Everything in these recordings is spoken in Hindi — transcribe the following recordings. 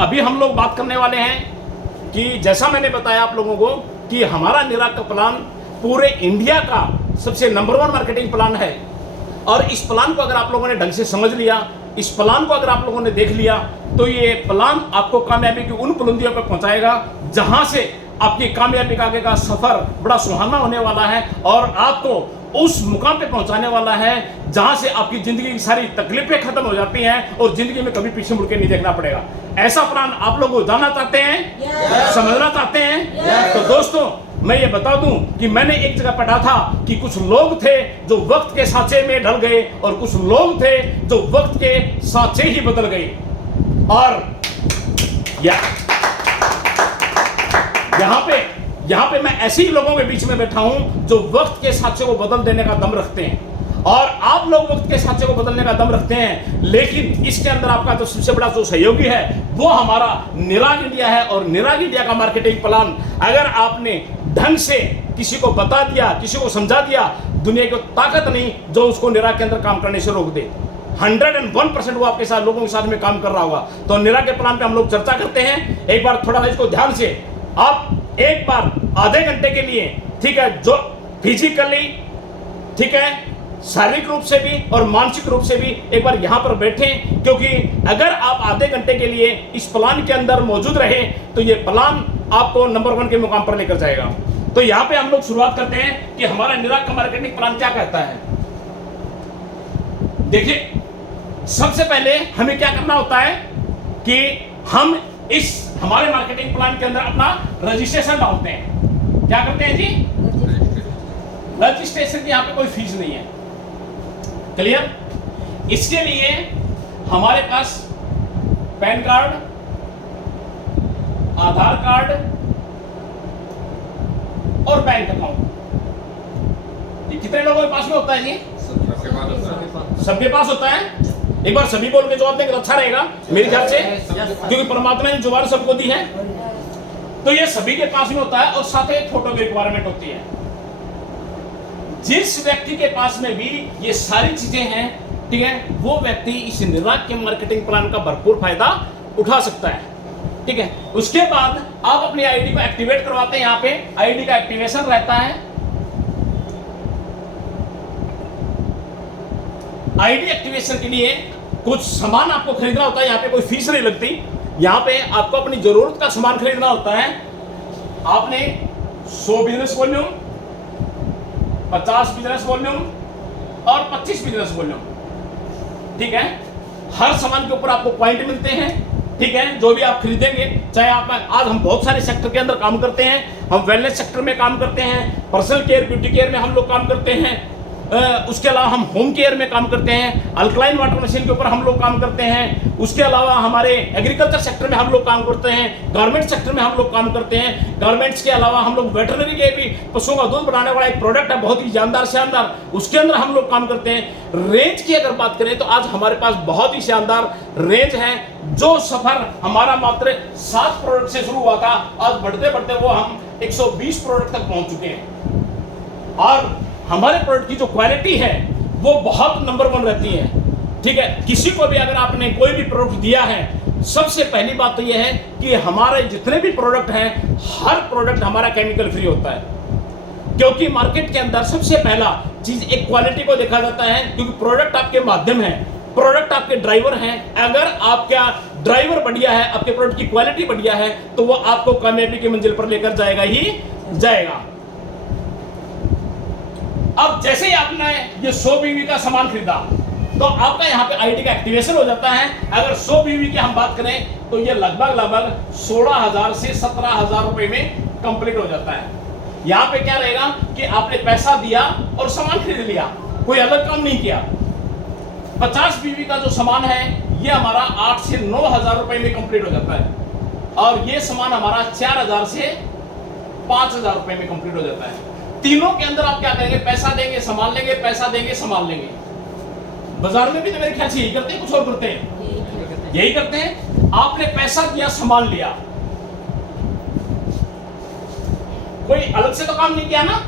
अभी हम लोग बात करने वाले हैं कि जैसा मैंने बताया आप लोगों को कि हमारा निराग का प्लान पूरे इंडिया का सबसे नंबर 1 मार्केटिंग प्लान है। और इस प्लान को अगर आप लोगों ने ढंग से समझ लिया, इस प्लान को अगर आप लोगों ने देख लिया, तो ये प्लान आपको कामयाबी की उन बुलंदियों पर पहुंचाएगा जहां से आपकी कामयाबी का आगे का सफर बड़ा सुहाना होने वाला है और आपको उस मुकाम पे पहुंचाने वाला है जहां से आपकी जिंदगी की सारी तकलीफें खत्म हो जाती हैं और जिंदगी में कभी पीछे मुड़ के नहीं देखना पड़ेगा। ऐसा प्लान आप लोग जानना चाहते हैं, समझना चाहते हैं? तो दोस्तों मैं ये बता दूं कि मैंने एक जगह पढ़ा था कि कुछ लोग थे जो वक्त के सांचे में ढल गए और कुछ लोग थे जो वक्त के सांचे ही बदल गए। और यहाँ पे मैं ऐसे ही लोगों के बीच में बैठा हूं जो वक्त के सांचे को बदल देने का दम रखते हैं और आप लोग वक्त के सांचे को बदलने का दम रखते हैं। लेकिन इसके अंदर आपका जो सबसे बड़ा जो सहयोगी है वो हमारा निराग इंडिया है। और निराग इंडिया का मार्केटिंग प्लान अगर आपने ढंग से किसी को बता दिया, किसी को समझा दिया, दुनिया की ताकत नहीं जो उसको निराग के अंदर काम करने से रोक दे। 101% वो आपके साथ लोगों के साथ में काम कर रहा होगा। तो निराग के प्लान पे हम लोग चर्चा करते हैं। एक बार थोड़ा सा इसको ध्यान से आप एक बार आधे घंटे के लिए, ठीक है, जो फिजिकली, ठीक है, शारीरिक रूप से भी और मानसिक रूप से भी एक बार यहां पर बैठें, क्योंकि अगर आप आधे घंटे के लिए इस प्लान के अंदर मौजूद रहे तो ये प्लान आपको नंबर 1 के मुकाम पर लेकर जाएगा। तो यहां पे हम लोग शुरुआत करते हैं कि हमारा निराग का मार्केटिंग प्लान क्या कहता है। देखिए, सबसे पहले हमें क्या करना होता है कि हम इस हमारे मार्केटिंग प्लान के अंदर अपना रजिस्ट्रेशन डालते हैं। क्या करते हैं जी? रजिस्ट्रेशन की यहां पे कोई फीस नहीं है। क्लियर? इसके लिए हमारे पास पैन कार्ड, आधार कार्ड और बैंक अकाउंट, ये कितने लोगों के पास में होता है जी? सबके पास होता है। एक बार सभी बोल के जवाब देंगे तो अच्छा रहेगा मेरे ख्याल से, क्योंकि परमात्मा ने जुबान सबको दी है। तो ये सभी के पास में होता है और साथ ही फोटो की रिक्वायरमेंट होती है। जिस व्यक्ति के पास में भी ये सारी चीजें हैं, ठीक है, वो व्यक्ति इस निराग के मार्केटिंग प्लान का भरपूर फायदा उठा सकता है। ठीक है, उसके बाद आप अपनी आईडी को एक्टिवेट करवाते हैं। यहाँ पे आईडी का एक्टिवेशन रहता है। आईडी एक्टिवेशन के लिए कुछ सामान आपको खरीदना होता है। यहाँ पे कोई फीस नहीं लगती। यहाँ पे आपको अपनी जरूरत का सामान खरीदना होता है। आपने 100 बिजनेस वॉल्यूम, 50 बिजनेस वॉल्यूम और 25 बिजनेस वॉल्यूम, ठीक है, हर सामान के ऊपर आपको पॉइंट मिलते हैं। ठीक है, जो भी आप खरीदेंगे, चाहे आप, आज हम बहुत सारे सेक्टर के अंदर काम करते हैं। हम वेलनेस सेक्टर में काम करते हैं, पर्सनल केयर, ब्यूटी केयर में हम लोग काम करते हैं। उसके अलावा हम होम केयर में काम करते हैं, अल्कलाइन वाटर मशीन के ऊपर हम लोग काम करते हैं। उसके अलावा हमारे एग्रीकल्चर सेक्टर में हम लोग काम करते हैं, गारमेंट सेक्टर में हम लोग काम करते हैं। गारमेंट्स के अलावा हम लोग वेटरनरी के भी, पशुओं का दूध बनाने वाला एक प्रोडक्ट है बहुत ही जानदार शानदार, उसके अंदर हम लोग काम करते हैं। रेंज की अगर बात करें तो आज हमारे पास बहुत ही शानदार रेंज है। जो सफर हमारा मात्र 7 प्रोडक्ट से शुरू हुआ था, आज बढ़ते बढ़ते वो हम 120 प्रोडक्ट तक पहुंच चुके हैं। और हमारे प्रोडक्ट की जो क्वालिटी है वो बहुत नंबर 1 रहती है। ठीक है, किसी को भी अगर आपने कोई भी प्रोडक्ट दिया है, सबसे पहली बात तो यह है कि हमारे जितने भी प्रोडक्ट हैं, हर प्रोडक्ट हमारा केमिकल फ्री होता है। क्योंकि मार्केट के अंदर सबसे पहला चीज एक क्वालिटी को देखा जाता है, क्योंकि प्रोडक्ट आपके माध्यम है, प्रोडक्ट आपके ड्राइवर हैं। अगर आपका ड्राइवर बढ़िया है, आपके प्रोडक्ट की क्वालिटी बढ़िया है, तो वो आपको कामयाबी की मंजिल पर लेकर जाएगा ही जाएगा। अब जैसे ही आपने ये 100 बीवी का सामान खरीदा तो आपका यहाँ पे आईडी का एक्टिवेशन हो जाता है। अगर 100 बीवी की हम बात करें तो ये लगभग 16,000 से 17,000 रुपए में कंप्लीट हो जाता है। यहाँ पे क्या रहेगा कि आपने पैसा दिया और सामान खरीद लिया, कोई अलग काम नहीं किया। 50 बीवी का जो सामान है ये हमारा 8 से 9,000 रुपए में कंप्लीट हो जाता है और ये सामान हमारा 4,000 से 5,000 रुपए में कंप्लीट हो जाता है। तीनों के अंदर आप क्या करेंगे? पैसा देंगे, सामान लेंगे, पैसा देंगे, सामान लेंगे। बाजार में भी तो मेरे ख्याल से यही करते हैं, कुछ और करते हैं, यही करते हैं। आपने पैसा दिया, सामान लिया, कोई अलग से तो काम नहीं किया ना।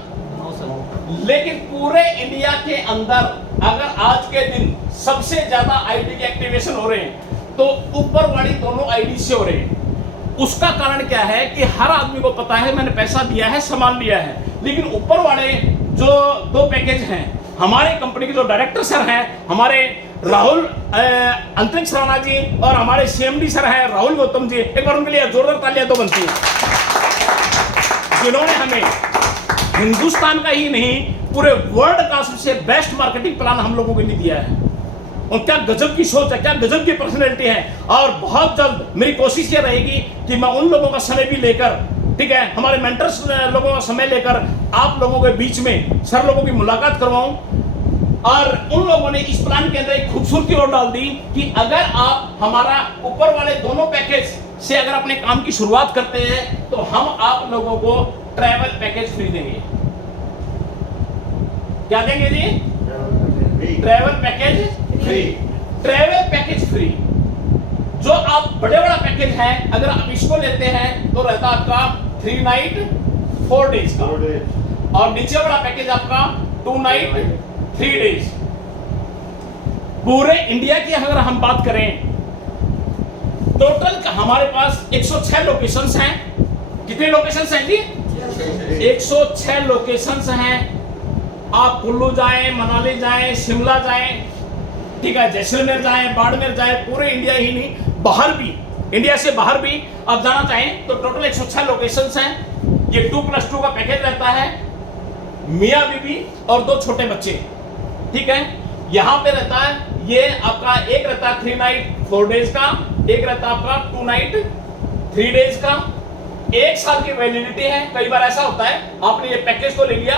लेकिन पूरे इंडिया के अंदर अगर आज के दिन सबसे ज्यादा आईडी के एक्टिवेशन हो रहे हैं तो ऊपर वाली दोनों आईडी से हो रहे हैं। उसका कारण क्या है कि हर आदमी को पता है मैंने पैसा दिया है, सामान लिया है, लेकिन ऊपर वाले जो दो पैकेज हैं, हमारे कंपनी के जो डायरेक्टर सर हैं, हमारे राहुल अंतरिक्ष राणा जी और हमारे सीएमडी सर हैं राहुल गौतम जी, एक बार उनके लिए जोरदार तालियां तो बनती हैं, जिन्होंने हमें हिंदुस्तान का ही नहीं पूरे वर्ल्ड का सबसे बेस्ट मार्केटिंग प्लान हम लोगों के लिए दिया है। और क्या गजब की सोच है, क्या गजब की पर्सनैलिटी है। और बहुत जल्द मेरी कोशिश ये रहेगी कि मैं उन लोगों का समय भी लेकर, ठीक है, हमारे मेंटर्स लोगों का समय लेकर आप लोगों के बीच में सर लोगों की मुलाकात करवाऊं। और उन लोगों ने इस प्लान के अंदर एक खूबसूरती और डाल दी कि अगर आप हमारा ऊपर वाले दोनों पैकेज से अगर अपने काम की शुरुआत करते हैं तो हम आप लोगों को ट्रैवल पैकेज फ्री देंगे। क्या देंगे जी? Travel package free. Travel package free. जो आप बड़े बड़ा पैकेज है, अगर आप इसको लेते हैं तो रहता आपका 3 नाइट 4 डेज का, और नीचे वाला पैकेज आपका 2 नाइट 3 डेज। पूरे इंडिया की अगर हम बात करें, टोटल हमारे पास 106 लोकेशंस हैं। कितने लोकेशंस हैं जी? 106 लोकेशंस हैं। आप कुल्लू जाएं, मनाली जाएं, शिमला जाएं, ठीक है, जैसलमेर जाएं, बाड़मेर जाएं, पूरे इंडिया ही नहीं, बाहर भी, इंडिया से बाहर भी आप जाना चाहें तो टोटल 106 लोकेशंस हैं। ये 2+2 का पैकेज रहता है, मियाँ बीबी और 2 छोटे बच्चे, ठीक है। यहाँ पे रहता है, ये आपका एक रहता है 3 नाइट 4 डेज का, एक रहता है आपका 2 नाइट 3 डेज का। 1 साल की वैलिडिटी है। कई बार ऐसा होता है आपने ये पैकेज तो ले लिया,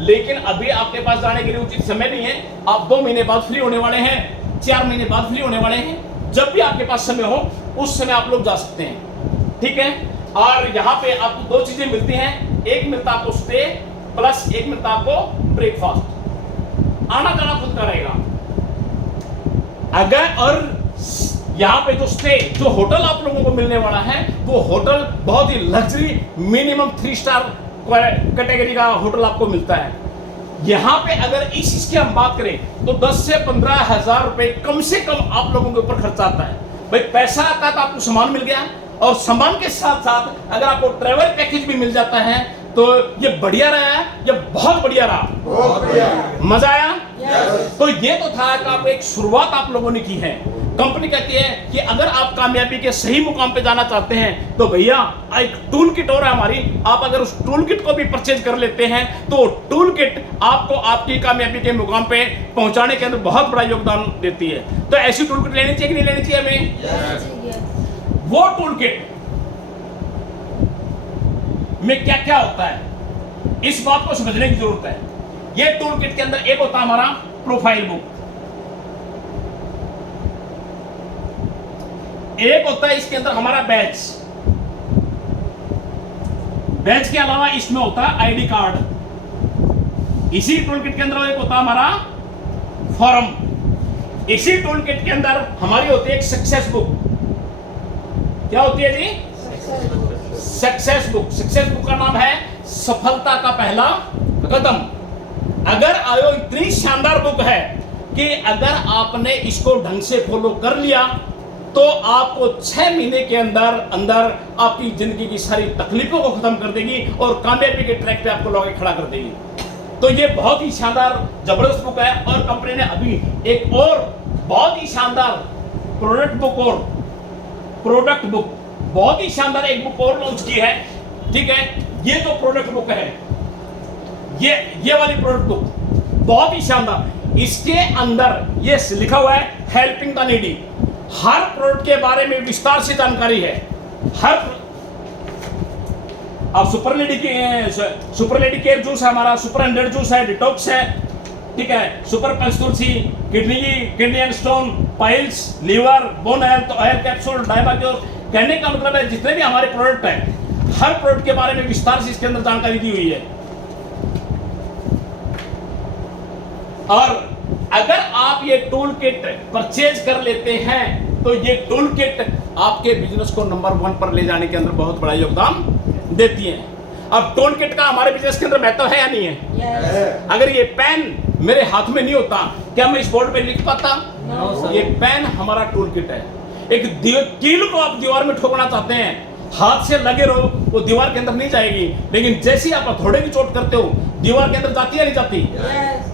लेकिन अभी आपके पास जाने के लिए उचित समय नहीं है, आप 2 महीने बाद फ्री होने वाले हैं, 4 महीने बाद फ्री होने वाले हैं। जब भी आपके पास समय हो उस समय आप लोग जा सकते हैं, ठीक है। और यहाँ पे आपको 2 चीजें मिलती हैं, एक मिलता आपको स्टे प्लस एक मिलता आपको ब्रेकफास्ट। आना जाना खुद का रहेगा। अगर और यहाँ पे जो स्टे, जो होटल आप लोगों को मिलने वाला है, वो होटल बहुत ही लग्जरी मिनिमम 3 स्टार कैटेगरी का होटल आपको मिलता है। यहाँ पे अगर इस इसकी हम बात करें तो 10 से 15 हजार रुपए कम से कम आप लोगों के ऊपर खर्चा आता है। भाई पैसा आता है तो आपको सामान मिल गया, और सामान के साथ साथ अगर आपको ट्रेवल पैकेज भी मिल जाता है तो ये बढ़िया रहा, ये बहुत बढ़िया रहा, बहुत बढ़िया। मजा आया? तो ये तो था कि आप एक शुरुआत आप लोगों ने की है। कंपनी कहती है कि अगर आप कामयाबी के सही मुकाम पे जाना चाहते हैं तो भैया एक टूल किट और है हमारी, आप अगर उस टूल किट को भी परचेज कर लेते हैं तो टूल किट आपको आपकी कामयाबी के मुकाम पे पहुंचाने के अंदर बहुत बड़ा योगदान देती है। तो ऐसी टूल किट लेनी चाहिए कि नहीं लेनी चाहिए हमें? वो टूल किट में क्या क्या होता है, इस बात को समझने की जरूरत है। ये टूल किट के अंदर एक होता है हमारा प्रोफाइल बुक, एक होता है इसके अंदर हमारा बैच, बैच के अलावा इसमें होता है आईडी कार्ड। इसी टूल किट के अंदर एक होता है हमारा फॉर्म। इसी टूल किट के अंदर हमारी होती है एक सक्सेस बुक। क्या होती है जी? Success book. सक्सेस बुक का नाम है सफलता का पहला कदम। अगर आयो इतनी शानदार बुक है कि अगर आपने इसको ढंग से फॉलो कर लिया तो आपको 6 महीने के अंदर अंदर आपकी जिंदगी की सारी तकलीफों को खत्म कर देगी और कामयाबी के ट्रैक पे आपको लाके खड़ा कर देगी। तो ये बहुत ही शानदार जबरदस्त बुक है। और कंपनी ने अभी एक और बहुत ही शानदार प्रोडक्ट बुक बहुत ही शानदार एक बुक और लॉन्च की है, ठीक है। ये जो प्रोडक्ट बुक है, ये वाली प्रोडक्ट बुक बहुत ही शानदार। इसके अंदर ये लिखा हुआ है helping the needy. Her product के बारे में विस्तार से जानकारी है। हर अब सुपर लेडी केयर जूस है हमारा, सुपर 100 जूस है, डिटॉक्स है, ठीक है, super pulse Tulsi, kidney and stone, piles, liver, bone health, oil capsule, Diabacure. कहने का मतलब है जितने भी हमारे प्रोडक्ट हैं, हर प्रोडक्ट के बारे में विस्तार से इसके अंदर जानकारी दी हुई है। और अगर आप ये टूल किट परचेज कर लेते हैं तो ये टूल किट आपके बिजनेस को नंबर 1 पर ले जाने के अंदर बहुत बड़ा योगदान देती है। अब टूल किट का हमारे बिजनेस के अंदर महत्व है या नहीं है? yes. अगर ये पेन मेरे हाथ में नहीं होता क्या मैं इस बोर्ड पे लिख पाता? no, ये पेन हमारा टूल किट है। एक कील को आप दीवार में ठोकना चाहते हैं, हाथ से लगे रहो, वो दीवार के अंदर नहीं जाएगी, लेकिन जैसे ही आप हथौड़े की चोट करते हो दीवार के अंदर जाती है नहीं जाती?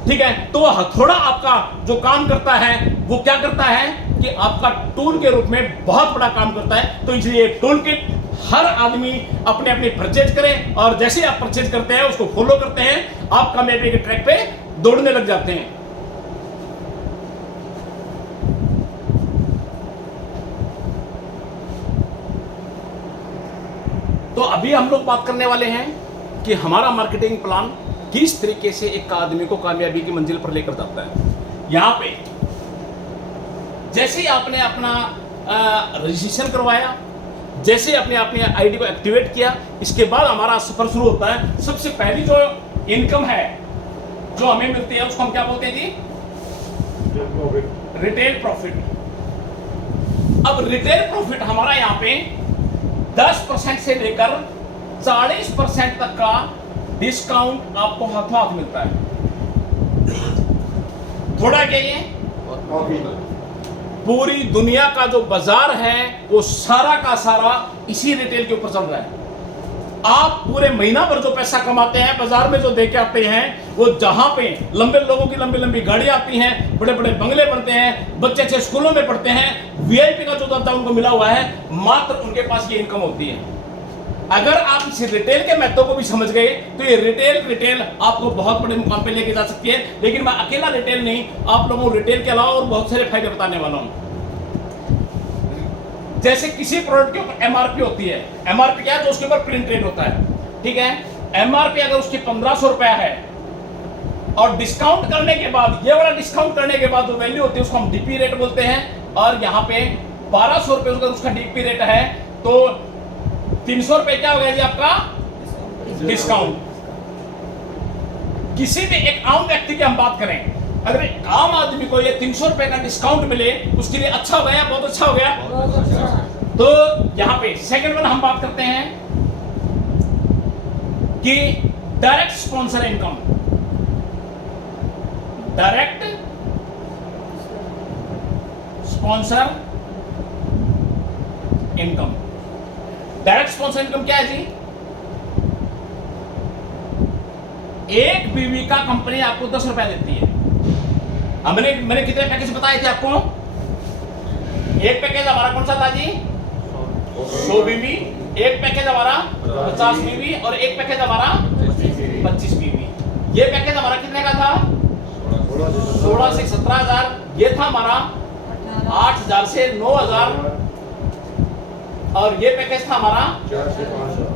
ठीक है, तो हथौड़ा आपका जो काम करता है वो क्या करता है कि आपका टूल के रूप में बहुत बड़ा काम करता है। तो इसलिए टूल किट हर आदमी अपने अपने परचेज करें, और जैसे आप परचेज करते हैं उसको फॉलो करते हैं, आप कामयाबी के ट्रैक पे दौड़ने लग जाते हैं। तो अभी हम लोग बात करने वाले हैं कि हमारा मार्केटिंग प्लान किस तरीके से एक आदमी को कामयाबी की मंजिल पर लेकर जाता है। यहां पे जैसे ही आपने अपना रजिस्ट्रेशन करवाया, जैसे अपने आईडी को एक्टिवेट किया, इसके बाद हमारा सफर शुरू होता है। सबसे पहली जो इनकम है जो हमें मिलती है उसको हम क्या बोलते हैं जी? Retail profit. अब रिटेल प्रॉफिट हमारा यहाँ पे 10% से लेकर 40% तक का डिस्काउंट आपको हाथों हाथ मिलता है। थोड़ा क्या ये पूरी दुनिया का जो बाजार है वो सारा का सारा इसी रिटेल के ऊपर चल रहा है। आप पूरे महीना भर जो पैसा कमाते हैं बाजार में जो दे के आते हैं, वो जहां पे लंबे लोगों की लंबी लंबी गाड़ियां आती हैं, बड़े बड़े बंगले बनते हैं, बच्चे अच्छे स्कूलों में पढ़ते हैं, वीआईपी का जो दर्जा उनको मिला हुआ है, मात्र उनके पास ये इनकम होती है। अगर आप इस रिटेल के महत्व को भी समझ गए तो ये रिटेल आपको बहुत बड़े मुकाम पे लेके जा सकती है। लेकिन मैं अकेला रिटेल नहीं, आप लोगों को रिटेल के अलावा और बहुत सारे फायदे बताने वाला हूं। जैसे किसी प्रोडक्ट के ऊपर एमआरपी होती है, एमआरपी क्या है? जो उसके ऊपर प्रिंट रेट होता है, ठीक है। एमआरपी अगर उसकी 1500 रुपया है और डिस्काउंट करने के बाद, ये वाला डिस्काउंट करने के बाद जो वैल्यू होती है उसको हम डीपी रेट बोलते हैं, और यहाँ पे 1200 रुपये अगर उसका डीपी रेट है तो 300 रुपये क्या हो गया जी आपका डिस्काउंट। किसी भी एक आम व्यक्ति की हम बात करें, अगर एक आम आदमी को ये 300 रुपए का डिस्काउंट मिले उसके लिए अच्छा हो गया, बहुत अच्छा हो गया। तो यहां पे सेकंड वन हम बात करते हैं कि direct sponsor income. Direct sponsor income, direct sponsor income क्या है जी? एक बीवी का कंपनी आपको 10 रुपया देती है। अब मैंने कितने पैकेज बताए थे आपको? एक पैकेज हमारा कौन सा था जी? 100 बीवी, एक पैकेज हमारा 50 बीवी, और एक पैकेज हमारा 25 बीवी। ये पैकेज हमारा कितने का था? 16 से 17,000। ये था हमारा 8,000 से 9,000, और ये पैकेज था हमारा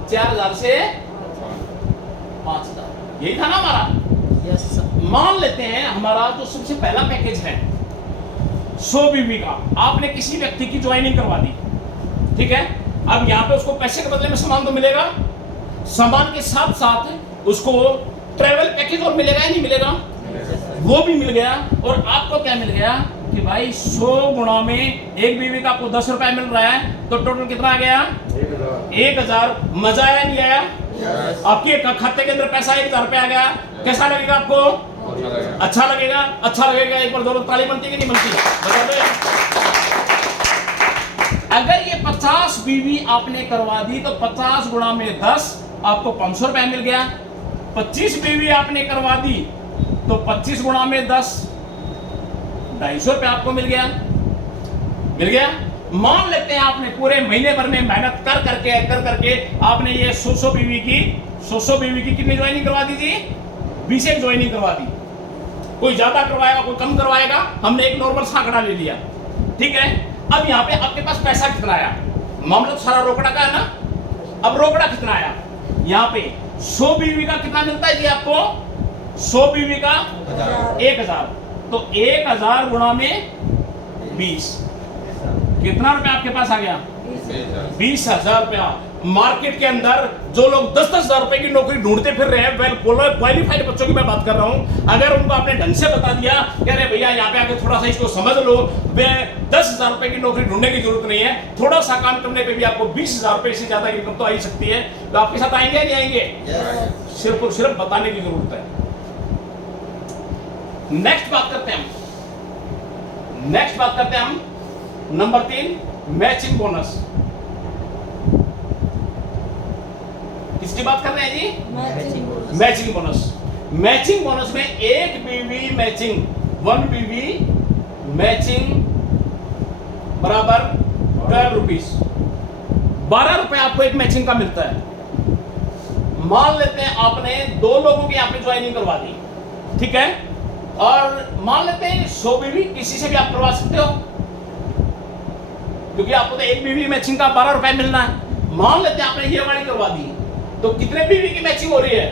4,000 से 5,000। यही था ना हमारा? यस। मान लेते हैं हमारा जो सबसे पहला पैकेज है 100 बीवी का, आपने किसी व्यक्ति की ज्वाइनिंग करवा दी, ठीक है। अब यहाँ पे उसको पैसे के बदले में सामान तो मिलेगा, सामान के साथ साथ उसको ट्रैवल पैकेज और मिलेगा या नहीं मिलेगा? वो भी मिल गया। और आपको क्या मिल गया कि भाई 100 गुणा में एक बीवी का आपको 10 रुपए मिल रहा है, तो टोटल कितना आ गया? 1,000। मजा आया नहीं आया? आपके खाते के अंदर पैसा 1,000 रुपए आ गया। कैसा लगेगा आपको? अच्छा लगेगा? अच्छा लगेगा। एक बार जोर ताली बनती है कि नहीं बनती? बता दो। अगर ये 50 बीवी आपने करवा दी तो 50 गुणा में 10 आपको 500 रुपए मिल गया। 25 बीवी आपने करवा दी तो 25 गुणा में 10 250 रुपए आपको मिल गया। मान लेते हैं आपने पूरे महीने भर में मेहनत कर करके आपने ये 100 बीवी की कितनी ज्वाइनिंग करवा दी जी? 20 एक ज्वाइनिंग करवा दी। कोई ज्यादा करवाएगा, कोई कम करवाएगा, हमने एक नॉर्मल सा आंकड़ा ले लिया, ठीक है। अब यहाँ पे आपके पास पैसा कितना आया? मामला तो सारा रोकड़ा का है ना। अब रोकड़ा कितना आया? यहाँ पे 100 बीवी का कितना मिलता है जी आपको? 100 बीवी का 1,000, तो 1,000 गुणा में 20, कितना रुपया आपके पास आ गया? 20,000 रुपया। मार्केट के अंदर जो लोग 10-10 हजार रुपए की नौकरी ढूंढते फिर रहे हैं, वेल क्वालिफाइड बच्चों की मैं बात कर रहा हूं, अगर उनको आपने ढंग से बता दिया कि अरे भैया यहाँ पे आके थोड़ा सा इसको समझ लो, वे 10,000 रुपए की नौकरी ढूंढने की जरूरत नहीं है, थोड़ा सा काम करने पे भी आपको 20,000 रुपए से ज्यादा इनकम तो आ ही सकती है। तो आपके साथ आएंगे या नहीं आएंगे? सिर्फ और सिर्फ बताने की जरूरत है। नेक्स्ट बात करते हैं हम नंबर 3 मैचिंग बोनस। किसकी बात कर रहे हैं जी? Matching bonus. मैचिंग बोनस में एक बीवी मैचिंग, 1 बीवी मैचिंग बराबर 12 रुपीज, 12 रुपए आपको एक मैचिंग का मिलता है। मान लेते हैं आपने 2 लोगों की आपने ज्वाइनिंग करवा दी, ठीक है, और मान लेते हैं 100 बीवी किसी से भी आप करवा सकते हो, क्योंकि आपको तो एक बीवी मैचिंग का 12 रुपए मिलना है। मान लेते हैं आपने ये वाली करवा दी, तो कितने बीवी की मैचिंग हो रही है?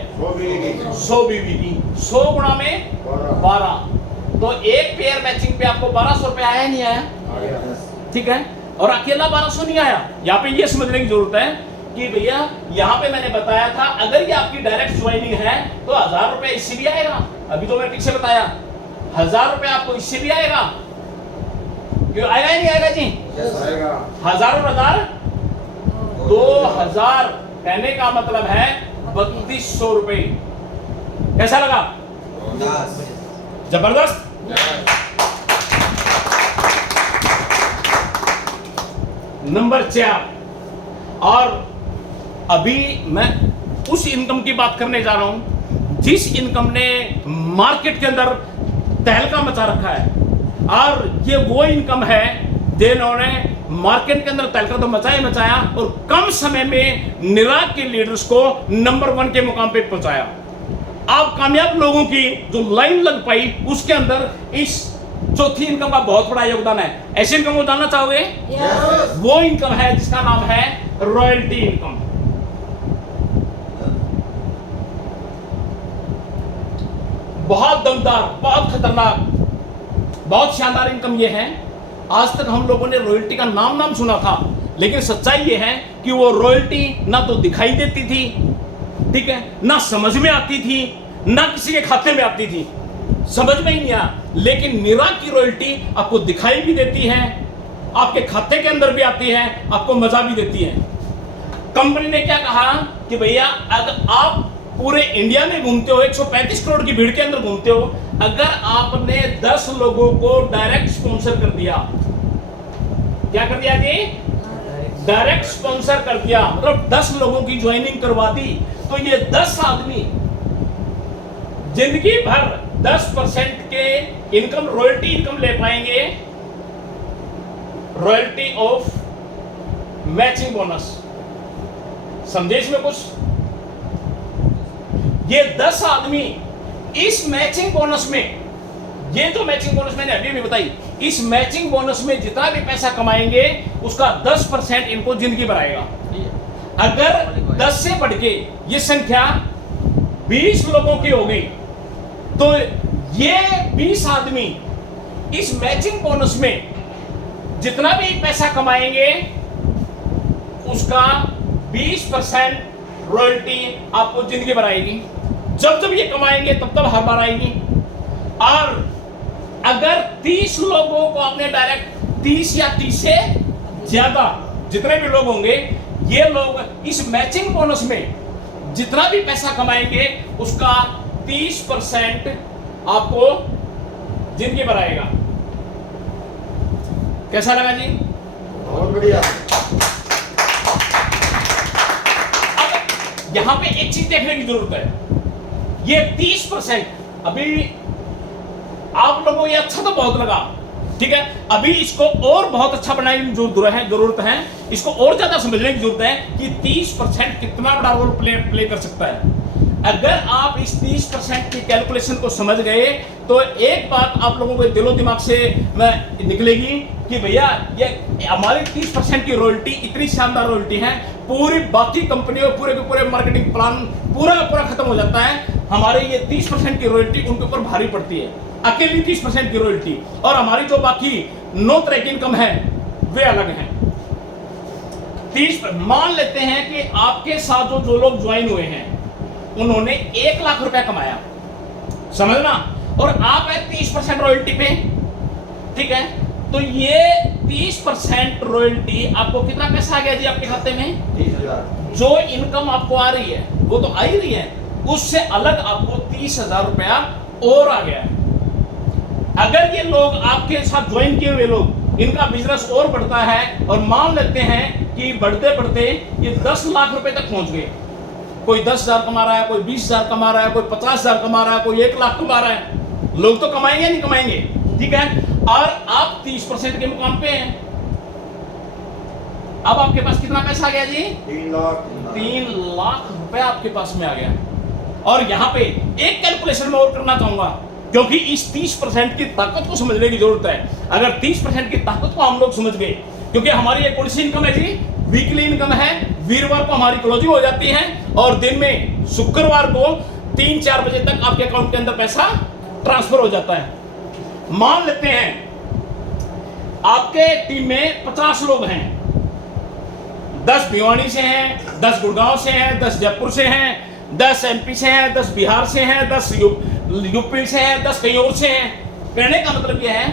100 बीवी की। 100 गुणा में 12, तो एक पेयर मैचिंग पे आपको 1200 रुपए आया नहीं आया? ठीक है, और अकेला 1200 नहीं आया। यहाँ पे ये समझने की जरूरत है कि भैया यहाँ पे मैंने बताया था अगर ये आपकी डायरेक्ट ज्वाइनिंग है तो 1000 रुपए इससे भी आएगा। अभी तो मैंने ठीक से बताया 1000 रुपए आपको इससे भी आएगा। क्यों आएगा नहीं आएगा जी? आएगा। 1000 और 1000 2000, कहने का मतलब है 3200 रुपए। कैसा लगा? जबरदस्त। नंबर 4, और अभी मैं उस इनकम की बात करने जा रहा हूं जिस इनकम ने मार्केट के अंदर तहलका मचा रखा है, और ये वो इनकम है जिन्होंने मार्केट के अंदर तहलका तो मचाया और कम समय में निराग के लीडर्स को नंबर 1 के मुकाम पे पहुंचाया। आप कामयाब लोगों की जो लाइन लग पाई उसके अंदर इस चौथी इनकम का बहुत बड़ा योगदान है। ऐसी इनकम को जानना चाहोगे? वो इनकम है जिसका नाम है रॉयल्टी इनकम। बहुत दमदार, बहुत खतरनाक, बहुत शानदार इनकम ये है। आज तक हम लोगों ने रॉयल्टी का नाम सुना था, लेकिन सच्चाई ये है कि वो रॉयल्टी ना तो दिखाई देती थी, ठीक है, ना समझ में आती थी, ना किसी के खाते में आती थी, समझ में ही नहीं आया। लेकिन निराग की रॉयल्टी आपको दिखाई भी देती है, आपके खाते के अंदर भी आती है, आपको मजा भी देती है। कंपनी ने क्या कहा कि भैया अगर आप पूरे इंडिया में घूमते हो, 135 करोड़ की भीड़ के अंदर घूमते हो, अगर आपने 10 लोगों को डायरेक्ट स्पॉन्सर कर दिया, क्या कर दिया जी? डायरेक्ट स्पॉन्सर कर दिया, मतलब 10 लोगों की ज्वाइनिंग करवा दी, तो ये 10 आदमी जिंदगी भर 10% के इनकम, रॉयल्टी इनकम ले पाएंगे, रॉयल्टी ऑफ मैचिंग बोनस। संदेश में कुछ, ये 10 आदमी इस मैचिंग बोनस में, ये जो मैचिंग बोनस मैंने अभी भी बताई, इस मैचिंग बोनस में जितना भी पैसा कमाएंगे उसका 10% इनको जिंदगी भर आएगा। अगर 10 से बढ़ के ये संख्या 20 लोगों की हो गई, तो ये 20 आदमी इस मैचिंग बोनस में जितना भी पैसा कमाएंगे उसका 20% रॉयल्टी आपको जिंदगी भर आएगी। जब जब ये कमाएंगे तब तब हर बार आएगी। और अगर 30 लोगों को आपने डायरेक्ट 30 या 30 से ज्यादा जितने भी लोग होंगे, ये लोग इस मैचिंग बोनस में जितना भी पैसा कमाएंगे उसका 30% आपको जिंदगी भर आएगा। कैसा लगा जी? बहुत बढ़िया। अब यहां पे एक चीज देखने की जरूरत है, ये 30% अभी आप लोगों को ये अच्छा तो बहुत लगा, ठीक है, अभी इसको और बहुत अच्छा बनाने की जरूरत है, इसको और ज्यादा समझने की जरूरत है कि 30% कितना बड़ा रोल प्ले कर सकता है। अगर आप इस 30% की कैलकुलेशन को समझ गए तो एक बात आप लोगों को दिलो दिमाग से निकलेगी कि भैया ये हमारी 30% की रॉयल्टी इतनी शानदार रॉयल्टी है, पूरी बाकी कंपनियों पूरे के पूरे मार्केटिंग प्लान पूरा का पूरा खत्म हो जाता है, हमारे ये 30% की रॉयल्टी उनके ऊपर भारी पड़ती है, अकेली 30% की रॉयल्टी, और हमारी जो बाकी 9 तरह की इनकम है वे अलग हैं। 30 मान लेते हैं कि आपके साथ जो लोग ज्वाइन हुए हैं उन्होंने 1 लाख रुपया कमाया, समझना, और आप है 30% रॉयल्टी पे, ठीक है, तो ये 30% रॉयल्टी आपको कितना पैसा आ गया जी आपके खाते में? 30,000। जो इनकम आपको आ रही है वो तो आ ही रही है, उससे अलग आपको 30,000 रुपया और आ गया है। अगर ये लोग आपके साथ ज्वाइन किए हुए लोग इनका बिजनेस और बढ़ता है और मान लेते हैं कि बढ़ते बढ़ते ये 10 लाख रुपए तक पहुंच गए। कोई 10,000 कमा रहा है, कोई 20,000 कमा रहा है, कोई 50,000 कमा रहा है, कोई 1 लाख कमा रहा है। लोग तो कमाएंगे नहीं कमाएंगे, ठीक है। और आप 30% के मुकाम पे हैं। अब आपके पास कितना पैसा आ गया जी? 3 लाख 3 लाख रुपए आपके पास में आ गया। और यहाँ पे एक कैलकुलेशन मैं और करना चाहूंगा, क्योंकि इस 30% की ताकत को समझने की जरूरत है। अगर 30% की ताकत को हम लोग समझ गए, क्योंकि हमारी एक कौन सी इनकम है जी? वीकली इनकम है। वीरवार को हमारी क्लोजिंग हो जाती है और दिन में शुक्रवार को 3-4 बजे तक आपके अकाउंट के अंदर पैसा ट्रांसफर हो जाता है। मान लेते हैं आपके टीम में 50 लोग हैं, 10 भिवानी से हैं, 10 गुड़गांव से हैं, 10 जयपुर से हैं, 10 एमपी से हैं, 10 बिहार से हैं, 10 यूपी से हैं, 10 कहीं और से हैं। कहने का मतलब यह है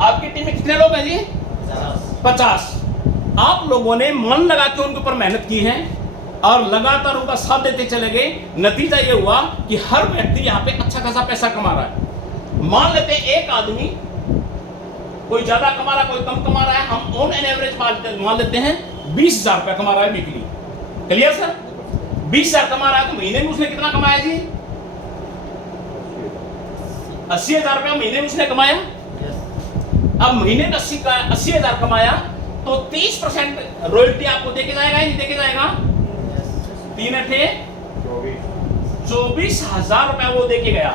आपकी टीम में कितने लोग हैं जी? 50। आप लोगों ने मन लगा के उनके ऊपर मेहनत की है और लगातार उनका साथ देते चले गए। नतीजा ये हुआ कि हर व्यक्ति यहाँ पे अच्छा खासा पैसा कमा रहा है। मान लेते हैं एक आदमी कोई ज्यादा कमा रहा है, कोई कम कमा रहा है, हम ऑन एन एवरेज मान लेते हैं 20,000 रुपया कमा रहा है वीकली। Clear sir? 20,000 कमा रहा है तो महीने में उसने कितना कमाया जी? 80,000 रुपया महीने में उसने कमाया। अब महीने में 80,000 कमाया तो 30% रॉयल्टी आपको देके जाएगा या नहीं देके जाएगा? 3 अठे 24,000 रुपया वो देके गया।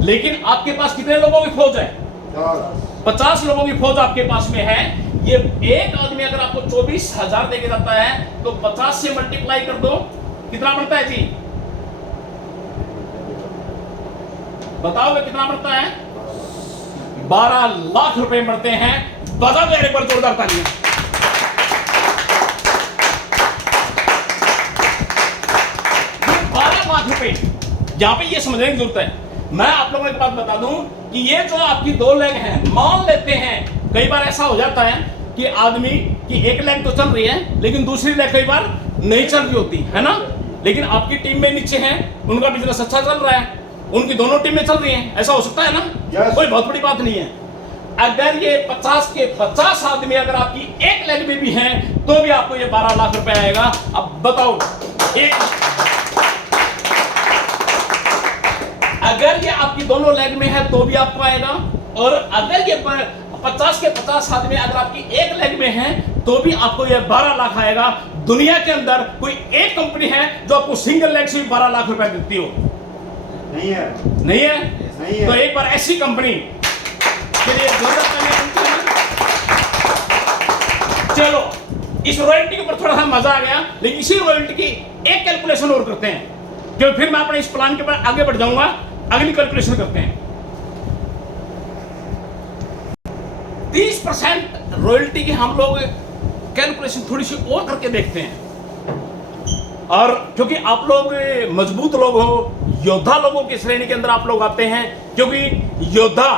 लेकिन आपके पास कितने लोगों की फौज है? 50 लोगों की फौज आपके पास में है। ये एक आदमी अगर आपको 24,000 देके जाता है तो 50 से मल्टीप्लाई कर दो, कितना बढ़ता है जी? बताओगे कितना बढ़ता है? 12 लाख रुपए बढ़ते हैं। बता दो एक बार जोरदार तालियां। 12 लाख रुपए। यहां पे ये समझने की जरूरत है। मैं आप लोगों को एक बात बता दूं कि ये जो आपकी 2 लेग हैं, मान लेते हैं कई बार ऐसा हो जाता है कि आदमी की एक लेग तो चल रही है लेकिन दूसरी लेग कई बार नहीं चल रही होती है ना। लेकिन आपकी टीम में नीचे हैं, उनका बिजनेस अच्छा चल रहा है, उनकी दोनों टीमें चल रही हैं, ऐसा हो सकता है ना? yes. कोई बहुत बड़ी बात नहीं है। अगर ये 50 के 50 आदमी अगर आपकी एक लेग में भी हैं तो भी आपको ये 12 लाख रुपए आएगा। अब बताओ अगर ये आपकी दोनों लेग में है तो भी आपको आएगा, और अगर ये 50 के 50 आदमी अगर आपकी एक लेग में है तो भी आपको ये 12 लाख आएगा। दुनिया के अंदर कोई एक कंपनी है जो आपको सिंगल लेग से भी 12 लाख रुपए देती हो? नहीं है। नहीं है? नहीं है। तो एक बार ऐसी कंपनी के लिए चलो इस रॉयल्टी के ऊपर थोड़ा सा मजा आ गया, लेकिन इसी रॉयल्टी की एक कैलकुलेशन और करते हैं, क्योंकि फिर मैं अपने इस प्लान के ऊपर आगे बढ़ जाऊंगा। अगली कैलकुलेशन करते हैं। 30% रॉयल्टी की हम लोग कैलकुलेशन थोड़ी सी और करके देखते हैं। और क्योंकि आप लोग मजबूत लोग हो, योद्धा लोगों की श्रेणी के अंदर आप लोग आते हैं, क्योंकि योद्धा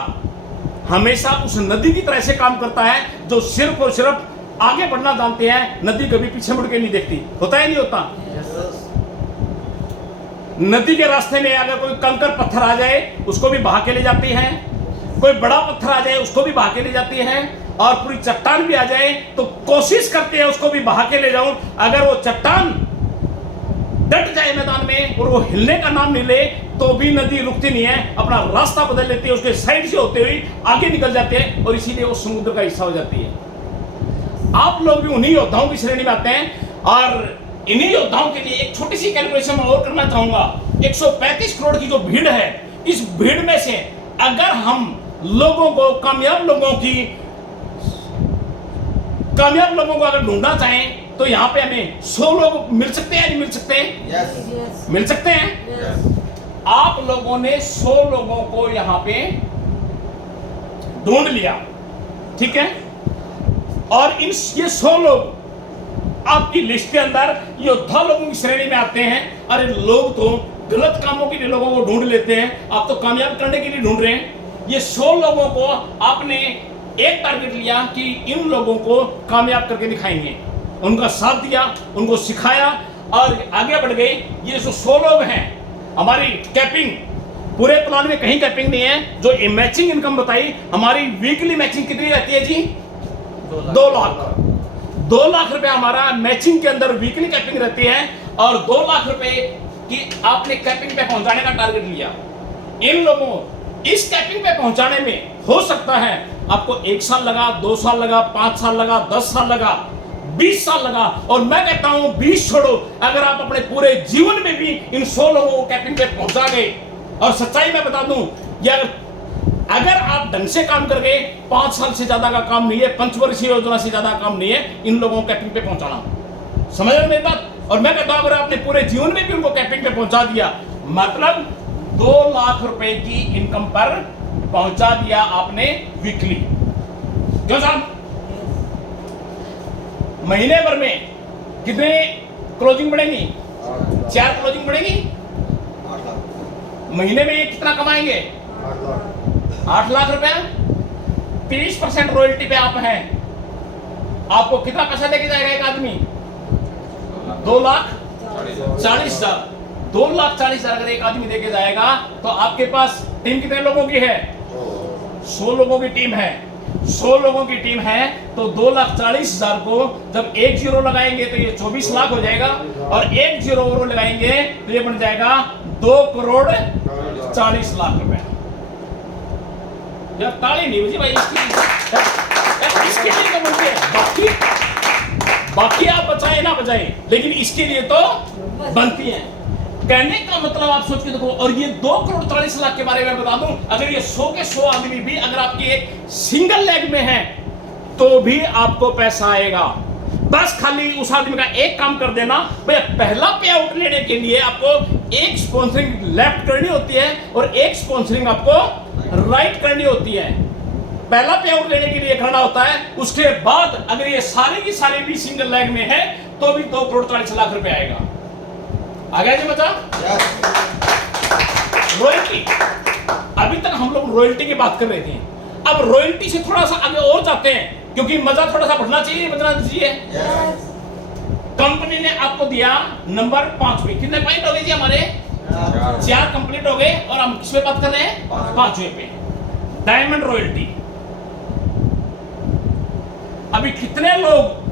हमेशा उस नदी की तरह से काम करता है जो सिर्फ और सिर्फ आगे बढ़ना जानते हैं। नदी कभी पीछे मुड़ के नहीं देखती। होता है नहीं होता? नदी के रास्ते में अगर कोई कंकर पत्थर आ जाए उसको भी बहा के ले जाती है, कोई बड़ा पत्थर आ जाए उसको भी बहा के ले जाती है, और पूरी चट्टान भी आ जाए तो कोशिश करते हैं उसको भी बहा के ले जाऊं। अगर वो चट्टान डट जाए मैदान में और वो हिलने का नाम नहीं ले तो भी नदी रुकती नहीं है, अपना रास्ता बदल लेती है, उसके साइड से होते हुए आगे निकल जाते हैं और इसीलिए वो समुद्र का हिस्सा हो जाती है। आप लोग भी उन्हीं योद्धाओं की श्रेणी में आते हैं, और इन्हीं योद्धाओं के लिए एक छोटी सी कैलकुलेशन मैं और करना चाहूंगा। 135 करोड़ की जो भीड़ है, इस भीड़ में से अगर हम लोगों को कामयाब लोगों को अगर ढूंढना चाहें तो यहाँ पे हमें 100 लोग मिल सकते हैं या नहीं मिल सकते हैं? yes. मिल सकते हैं। yes. आप लोगों ने 100 लोगों को यहाँ पे ढूंढ लिया, ठीक है, और ये 100 लोग आपकी लिस्ट के अंदर योद्धा लोगों की श्रेणी में आते हैं। अरे लोग तो गलत कामों के लिए लोगों को ढूंढ लेते हैं, आप तो कामयाब करने के लिए ढूंढ रहे हैं। ये 100 लोगों को आपने एक टारगेट लिया कि इन लोगों को कामयाब करके दिखाएंगे, उनका साथ दिया, उनको सिखाया और आगे बढ़ गए। ये जो 100 लोग हैं, हमारी कैपिंग पूरे प्लान में कहीं कैपिंग नहीं है। जो मैचिंग इनकम बताई, हमारी वीकली मैचिंग कितनी रहती है जी? 2 लाख। 2 लाख रुपए हमारा मैचिंग के अंदर वीकली कैपिंग रहती है, और 2 लाख रुपए की आपने कैपिंग पे पहुंचाने का टारगेट लिया। इन लोगों इस कैपिंग पे पहुंचाने में हो सकता है आपको 1 साल लगा, 2 साल लगा, 5 साल लगा, 10 साल लगा, 20 साल लगा, और मैं कहता हूं 20 छोड़ो, अगर आप अपने पूरे जीवन में भी इन 100 लोगों को कैपिंग पे पहुंचा गए, और सच्चाई मैं बता दूं, अगर आप ढंग से काम कर गए, 5 साल से ज्यादा का काम नहीं है, पंचवर्षीय योजना से ज्यादा काम नहीं है इन लोगों को कैपिंग पे पहुंचाना। समझ रहे मेरी बात? और मैं कहता हूं अगर आपने पूरे जीवन में भी उनको कैपिंग पे पहुंचा दिया, मतलब 2 लाख रुपए की इनकम पर पहुंचा दिया आपने वीकली। क्यों साहब? महीने भर में कितने क्लोजिंग बढ़ेगी? 4 क्लोजिंग बढ़ेगी। 8 लाख। महीने में कितना कमाएंगे? 8 लाख। 8 लाख रुपया। 30% रॉयल्टी पे आप हैं, आपको कितना पैसा देके जाएगा एक आदमी? 2,40,000। 2,40,000 अगर एक आदमी देके जाएगा, तो आपके पास टीम कितने लोगों की है? 100 लोगों की टीम है। 100 लोगों की टीम है, तो 2,40,000 को जब 1 जीरो लगाएंगे तो ये 24 लाख हो जाएगा, और 1 जीरो और लगाएंगे तो ये बन जाएगा 2,40,00,000 रुपए। जब ताली नहीं बजी भाई इसके लिए तो बोलते हैं, बाकी आप बचाए ना बचाए, लेकिन इसके लिए तो बनती है। कहने का मतलब आप सोच के देखो, और ये 2,40,00,000 के बारे में बता दूं, अगर ये 100 के 100 आदमी भी अगर आपकी एक सिंगल लेग में है तो भी आपको पैसा आएगा। बस खाली उस आदमी का एक काम कर देना, भैया पहला पे आउट लेने के लिए आपको एक स्पॉन्सरिंग लेफ्ट करनी होती है और एक स्पॉन्सरिंग आपको राइट करनी होती है। पहला पे आउट लेने के लिए करना होता है, उसके बाद अगर ये सारे की सारे भी सिंगल लेग में है तो भी 2,40,00,000 रुपए आएगा। आ गया जी बता? रॉयल्टी, अभी तक हम लोग रॉयल्टी की बात कर रहे थे, अब रॉयल्टी से थोड़ा सा आगे और जाते हैं, क्योंकि मजा थोड़ा सा बढ़ना चाहिए, बदलना चाहिए। कंपनी ने आपको दिया नंबर 5 पे, कितने पॉइंट हो गए जी हमारे? 4 कंप्लीट हो गए, और हम किस पे बात कर रहे हैं? 5वें पे, डायमंड रॉयल्टी। अभी कितने लोग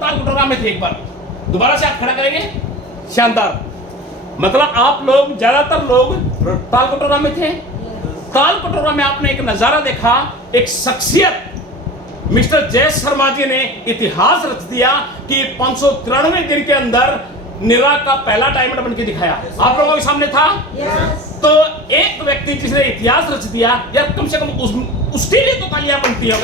ताल कटोरा में थे? एक बार दोबारा से आप खड़ा करेंगे। शानदार, मतलब आप लोग, ज्यादातर लोग ताल कटोरा में थे। ताल कटोरा में आपने एक नजारा देखा, एक शख्सियत मिस्टर जय शर्मा जी ने इतिहास रच दिया कि 593 दिन के अंदर निरा का पहला डायमंड बन के दिखाया। आप लोगों के सामने था। तो एक व्यक्ति जिसने इतिहास रच दिया, या कम से कम उसके लिए तो तालियां बनती है।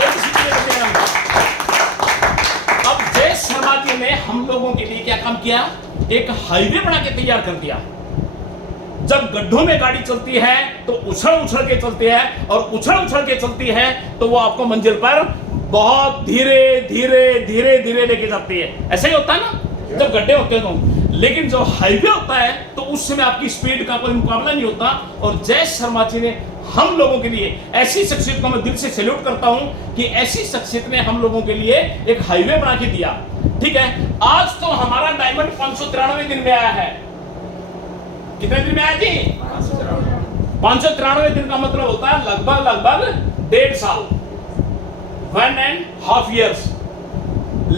अब जय शर्मा जी ने हम लोगों के लिए क्या काम किया? एक हाईवे बना के तैयार कर दिया। जब गड्ढों में गाड़ी चलती है तो उछल के चलती है, और उछल के चलती है तो वो आपको मंजिल पर बहुत धीरे लेके जाती है। ऐसा ही होता है ना जब गड्ढे होते हैं तो। लेकिन जो हाईवे होता है तो उस समय आपकी स्पीड का कोई मुकाबला नहीं होता। और जय शर्मा जी ने हम लोगों के लिए, ऐसी शख्सियत को मैं दिल से सैल्यूट करता हूं कि ऐसी शख्सियत ने हम लोगों के लिए एक हाईवे बना के दिया। ठीक है, आज तो हमारा डायमंड 593 दिन में आया है। कितने दिन में आया जी? 593 दिन का मतलब होता है लगभग 1.5 साल, 1.5 years।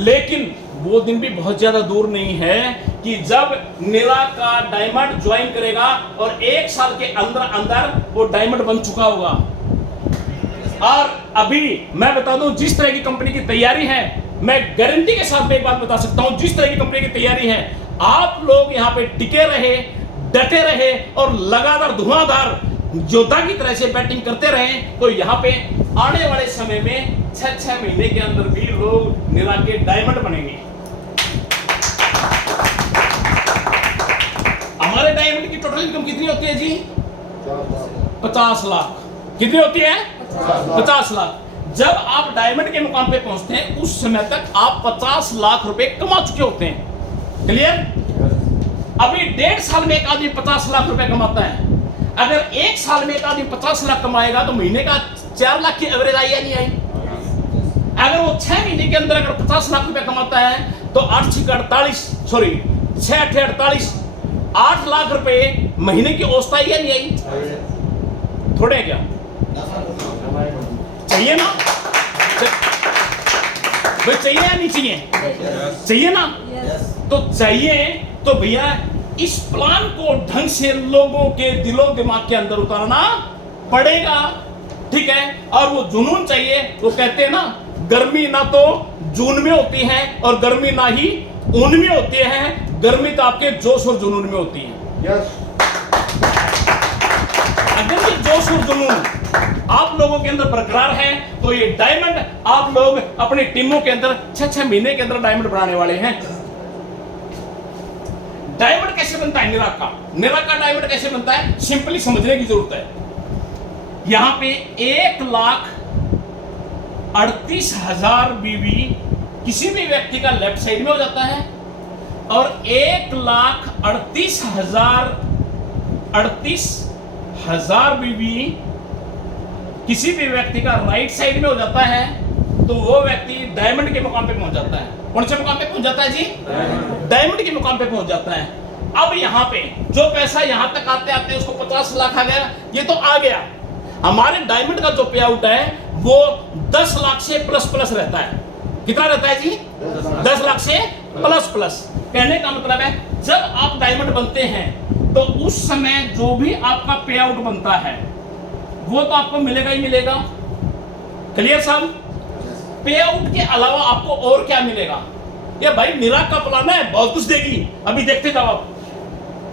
लेकिन वो दिन भी बहुत ज्यादा दूर नहीं है कि जब निरा का डायमंड ज्वाइन करेगा और 1 साल के अंदर वो डायमंड बन चुका होगा। और अभी मैं बता दूं, जिस तरह की कंपनी की तैयारी है, मैं गारंटी के साथ एक बात बता सकता हूं, जिस तरह की कंपनी की तैयारी है, आप लोग यहां पे टिके रहे, डटे रहे और लगातार धुआंधार योद्धा की तरह से बैटिंग करते रहे, तो यहाँ पे आने वाले समय में 6 महीने के अंदर भी लोग निरा के डायमंड बनेंगे। हमारे डायमंड की टोटल इनकम कितनी होती है जी? 50 लाख। कितनी होती है? 50 लाख। जब आप डायमंड के मुकाम पे पहुंचते हैं, उस समय तक आप 50 लाख रुपए कमा चुके होते हैं। क्लियर? अभी 1.5 साल में एक आदमी 50 लाख रुपए कमाता है। अगर 1 साल में एक आदमी 50 लाख कमाएगा तो महीने का 4 लाख की एवरेज आई या नहीं आई? अगर वो 6 महीने के अंदर अगर 50 लाख रुपए कमाता है तो 6 8 48, 8 लाख रुपए महीने की औसत आई या नहीं आई? थोड़े हैं क्या? चाहिए ना? भाई चाहिए या नहीं चाहिए? चाहिए ना? तो चाहिए तो भैया इस प्लान को ढंग से लोगों के दिलों दिमाग के अंदर उतारना पड़ेगा, ठीक है? और वो जुनून चाहिए। वो कहते हैं ना, गर्मी ना तो जून में होती है और गर्मी ना ही ऊन में होती है, गर्मी तो आपके जोश और जुनून में होती है। अगर ये जोश और जुनून आप लोगों के अंदर बरकरार है तो ये डायमंड आप लोग अपनी टीमों के अंदर 6-6 महीने के अंदर डायमंड बनाने वाले हैं। डायमंड कैसे बनता है? निराक का डायमंड कैसे बनता है? सिंपली समझने की जरूरत है। यहां पे 1,38,000 बीवी किसी भी व्यक्ति का लेफ्ट साइड में हो जाता है और 1,38,000 बीवी किसी भी व्यक्ति का राइट साइड में हो जाता है, तो वो व्यक्ति डायमंड के मुकाम पे पहुंच जाता है। कौन से मुकाम पे पहुंच जाता है जी? डायमंड के मुकाम पे पहुंच जाता है। अब यहाँ पे जो पैसा यहाँ तक आते आते उसको 50 लाख आ गया, ये तो आ गया। हमारे डायमंड का जो पे आउट है वो 10 लाख से प्लस प्लस रहता है। कितना रहता है जी? 10 लाख से प्लस प्लस। कहने का मतलब है जब आप डायमंड बनते हैं तो उस समय जो भी आपका पे आउट बनता है वो तो आपको मिलेगा ही मिलेगा। क्लियर साहब? पे आउट के अलावा आपको और क्या मिलेगा? ये भाई निराक का प्लान है, बहुत कुछ देगी, अभी देखते जाओ आप।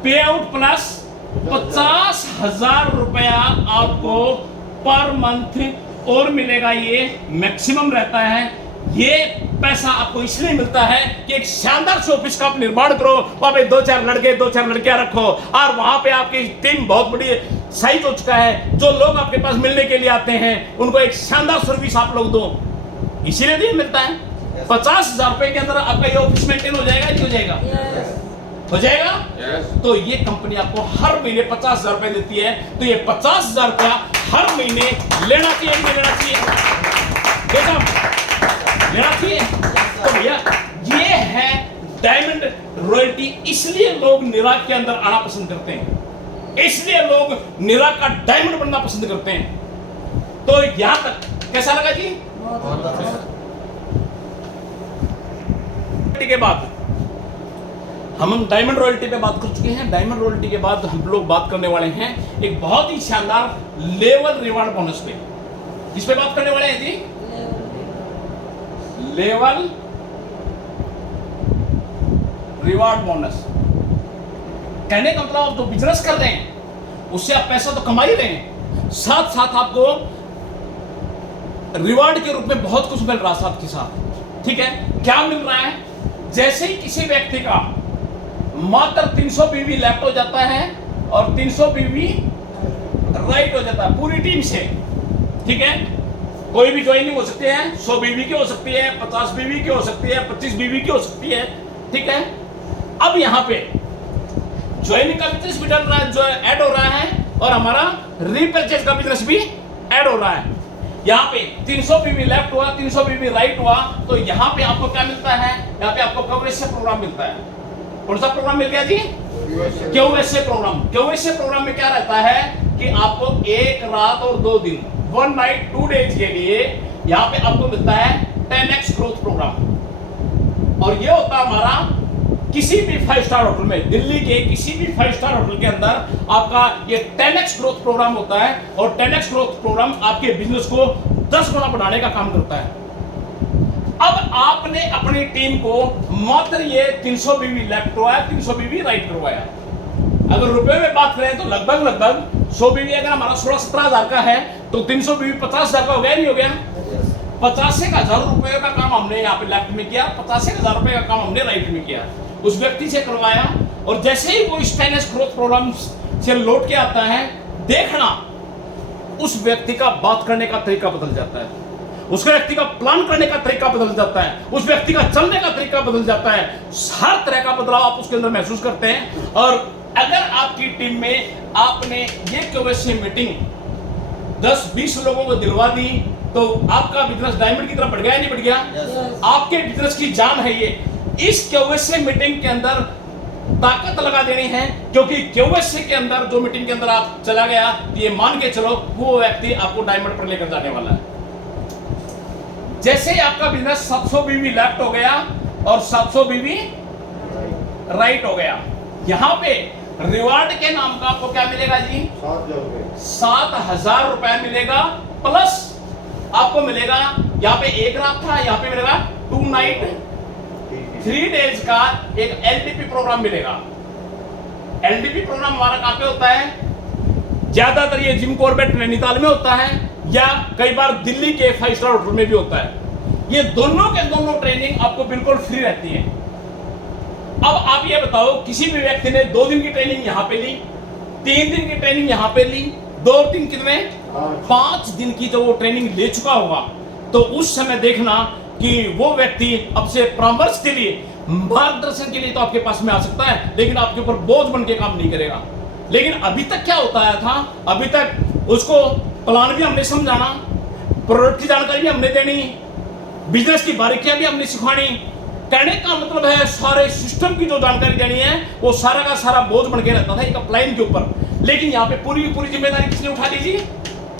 पे आउट प्लस 50,000 रुपया आपको पर मंथ और मिलेगा। ये मैक्सिमम रहता है। ये पैसा आपको इसलिए मिलता है कि एक शानदार से ऑफिस का आप निर्माण करो, वहां पे 2-4 लड़के 2-4 लड़कियां रखो और वहां पे आपकी टीम बहुत बड़ी साइज हो चुका है। जो लोग आपके पास मिलने के लिए आते हैं उनको एक शानदार सर्विस आप लोग दो, इसीलिए भी मिलता है। 50,000 रुपए के अंदर आपका ये ऑफिस मेंटेन हो जाएगा, नहीं हो जाएगा? हो जाएगा। तो ये कंपनी आपको हर महीने 50,000 रुपए देती है, तो ये 50,000 रुपया हर महीने लेना चाहिए, नहीं लेना चाहिए? लेना चाहिए। तो भैया ये है डायमंड रॉयल्टी। इसलिए लोग निराक के अंदर आना पसंद करते हैं, इसलिए लोग निराक का डायमंड बनना पसंद करते हैं। तो यहां तक कैसा लगा जी? के बाद हम डायमंड रॉयल्टी पे बात कर चुके हैं। डायमंड रॉयल्टी के बाद हम लोग बात करने वाले हैं एक बहुत ही शानदार लेवल रिवार्ड बोनस पे। किस पे बात करने वाले हैं जी? Level reward bonus. कहने का मतलब आप जो बिजनेस कर रहे हैं उससे आप पैसा तो कमा ही रहे हैं, साथ साथ आपको रिवार्ड के रूप में बहुत कुछ मिल रहा है साथ के साथ। ठीक है, क्या मिल रहा है? जैसे ही किसी व्यक्ति का मात्र 300 बीवी लेफ्ट हो जाता है और 300 बीवी राइट हो जाता है पूरी टीम से, ठीक है, कोई भी ज्वाइनिंग हो सकती है, 100 बीवी की हो सकती है, 50 बीवी की हो सकती है, 25 बीवी की हो सकती है, ठीक है। अब यहाँ पे ज्वाइनिंग का बिजनेस भी चल रहा है, जो ऐड हो रहा है, और हमारा रीपरचेज का बिजनेस भी ऐड हो रहा है। यहाँ पे 300 बीवी लेफ्ट हुआ, 300 बीवी राइट हुआ, तो यहाँ पे आपको क्या मिलता है? यहाँ पे आपको कवरेज से प्रोग्राम मिलता है। कौन सा प्रोग्राम मिल गया जी? क्यूएसए प्रोग्राम। क्यूएसए प्रोग्राम में क्या रहता है कि आपको 1 रात और 2 दिन, 1 नाइट 2 डेज के लिए यहाँ पे आपको मिलता है 10x ग्रोथ प्रोग्राम। और ये होता है हमारा किसी भी 5 स्टार होटल में, दिल्ली के किसी भी 5 स्टार होटल के अंदर आपका ये 10x ग्रोथ प्रोग्राम होता है। और 10x ग्रोथ प्रोग्राम आपके बिजनेस को 10 गुना बढ़ाने का काम करता है। अब आपने अपनी टीम को मात्र ये 300 बीवी लेफ्ट करवाया, 300 बीवी राइट करवाया। अगर रुपए में बात करें तो लगभग 100 बीवी अगर हमारा 16-17 हजार का है तो 300 बीवी 50,000 का हो गया, नहीं हो गया? 85,000 रुपए का काम हमने यहाँ पे लेफ्ट में किया, 85,000 रुपए का काम हमने राइट में किया, उस व्यक्ति से करवाया। और जैसे ही वो इस 10x ग्रोथ प्रोग्राम से लौट के आता है, देखना उस व्यक्ति का बात करने का तरीका बदल जाता है, उस व्यक्ति का प्लान करने का तरीका बदल जाता है, उस व्यक्ति का चलने का तरीका बदल जाता है। हर तरह का बदलाव आप उसके अंदर महसूस करते हैं। और अगर आपकी टीम में आपने ये क्यूएसए मीटिंग 10-20 लोगों को दिलवा दी तो आपका बिजनेस डायमंड की तरफ बढ़ गया, नहीं बढ़ गया? आपके बिजनेस की जान है ये। इस क्यूएसए मीटिंग के अंदर ताकत लगा देनी है, क्योंकि क्यूएससी के अंदर जो मीटिंग के अंदर आप चला गया तो ये मान के चलो वो व्यक्ति आपको डायमंड पर लेकर जाने वाला है। जैसे ही आपका बिजनेस 700 बीवी लेफ्ट हो गया और 700 बीवी राइट हो गया, यहां पे रिवार्ड के नाम का आपको क्या मिलेगा जी? 7,000 रुपए मिलेगा, प्लस आपको मिलेगा यहाँ पे एक रात था, यहाँ पे मिलेगा 2 नाइट 3 डेज का एक एलडीपी प्रोग्राम मिलेगा। एलडीपी प्रोग्राम हमारा कहां पे होता है? ज्यादातर ये जिम कॉर्बेट नैनीताल में होता है, या कई बार दिल्ली के 5 स्टार होटल में भी होता है। ये दोनों के दोनों ट्रेनिंग आपको बिल्कुल फ्री रहती है। अब आप ये बताओ, किसी भी व्यक्ति ने 2 दिन की ट्रेनिंग यहां पे ली, 3 दिन की ट्रेनिंग यहां पे ली, 2-3 कितने 5 दिन की जो वो ट्रेनिंग ले चुका होगा, तो उस समय देखना कि वो व्यक्ति अब से परामर्श के लिए, मार्गदर्शन के लिए तो आपके पास में आ सकता है, लेकिन आपके ऊपर बोझ बन के काम नहीं करेगा। लेकिन अभी तक क्या होता है था, अभी तक उसको प्लान भी हमने समझाना, प्रोडक्ट की जानकारी भी हमने देनी, बिजनेस की बारीकियां भी हमने सिखानी। कहने का मतलब है सारे सिस्टम की जो जानकारी देनी है वो सारा का सारा बोझ बन के रहता था एक अपलाइन के ऊपर। लेकिन यहाँ पे पूरी पूरी जिम्मेदारी किसने उठा ली जी?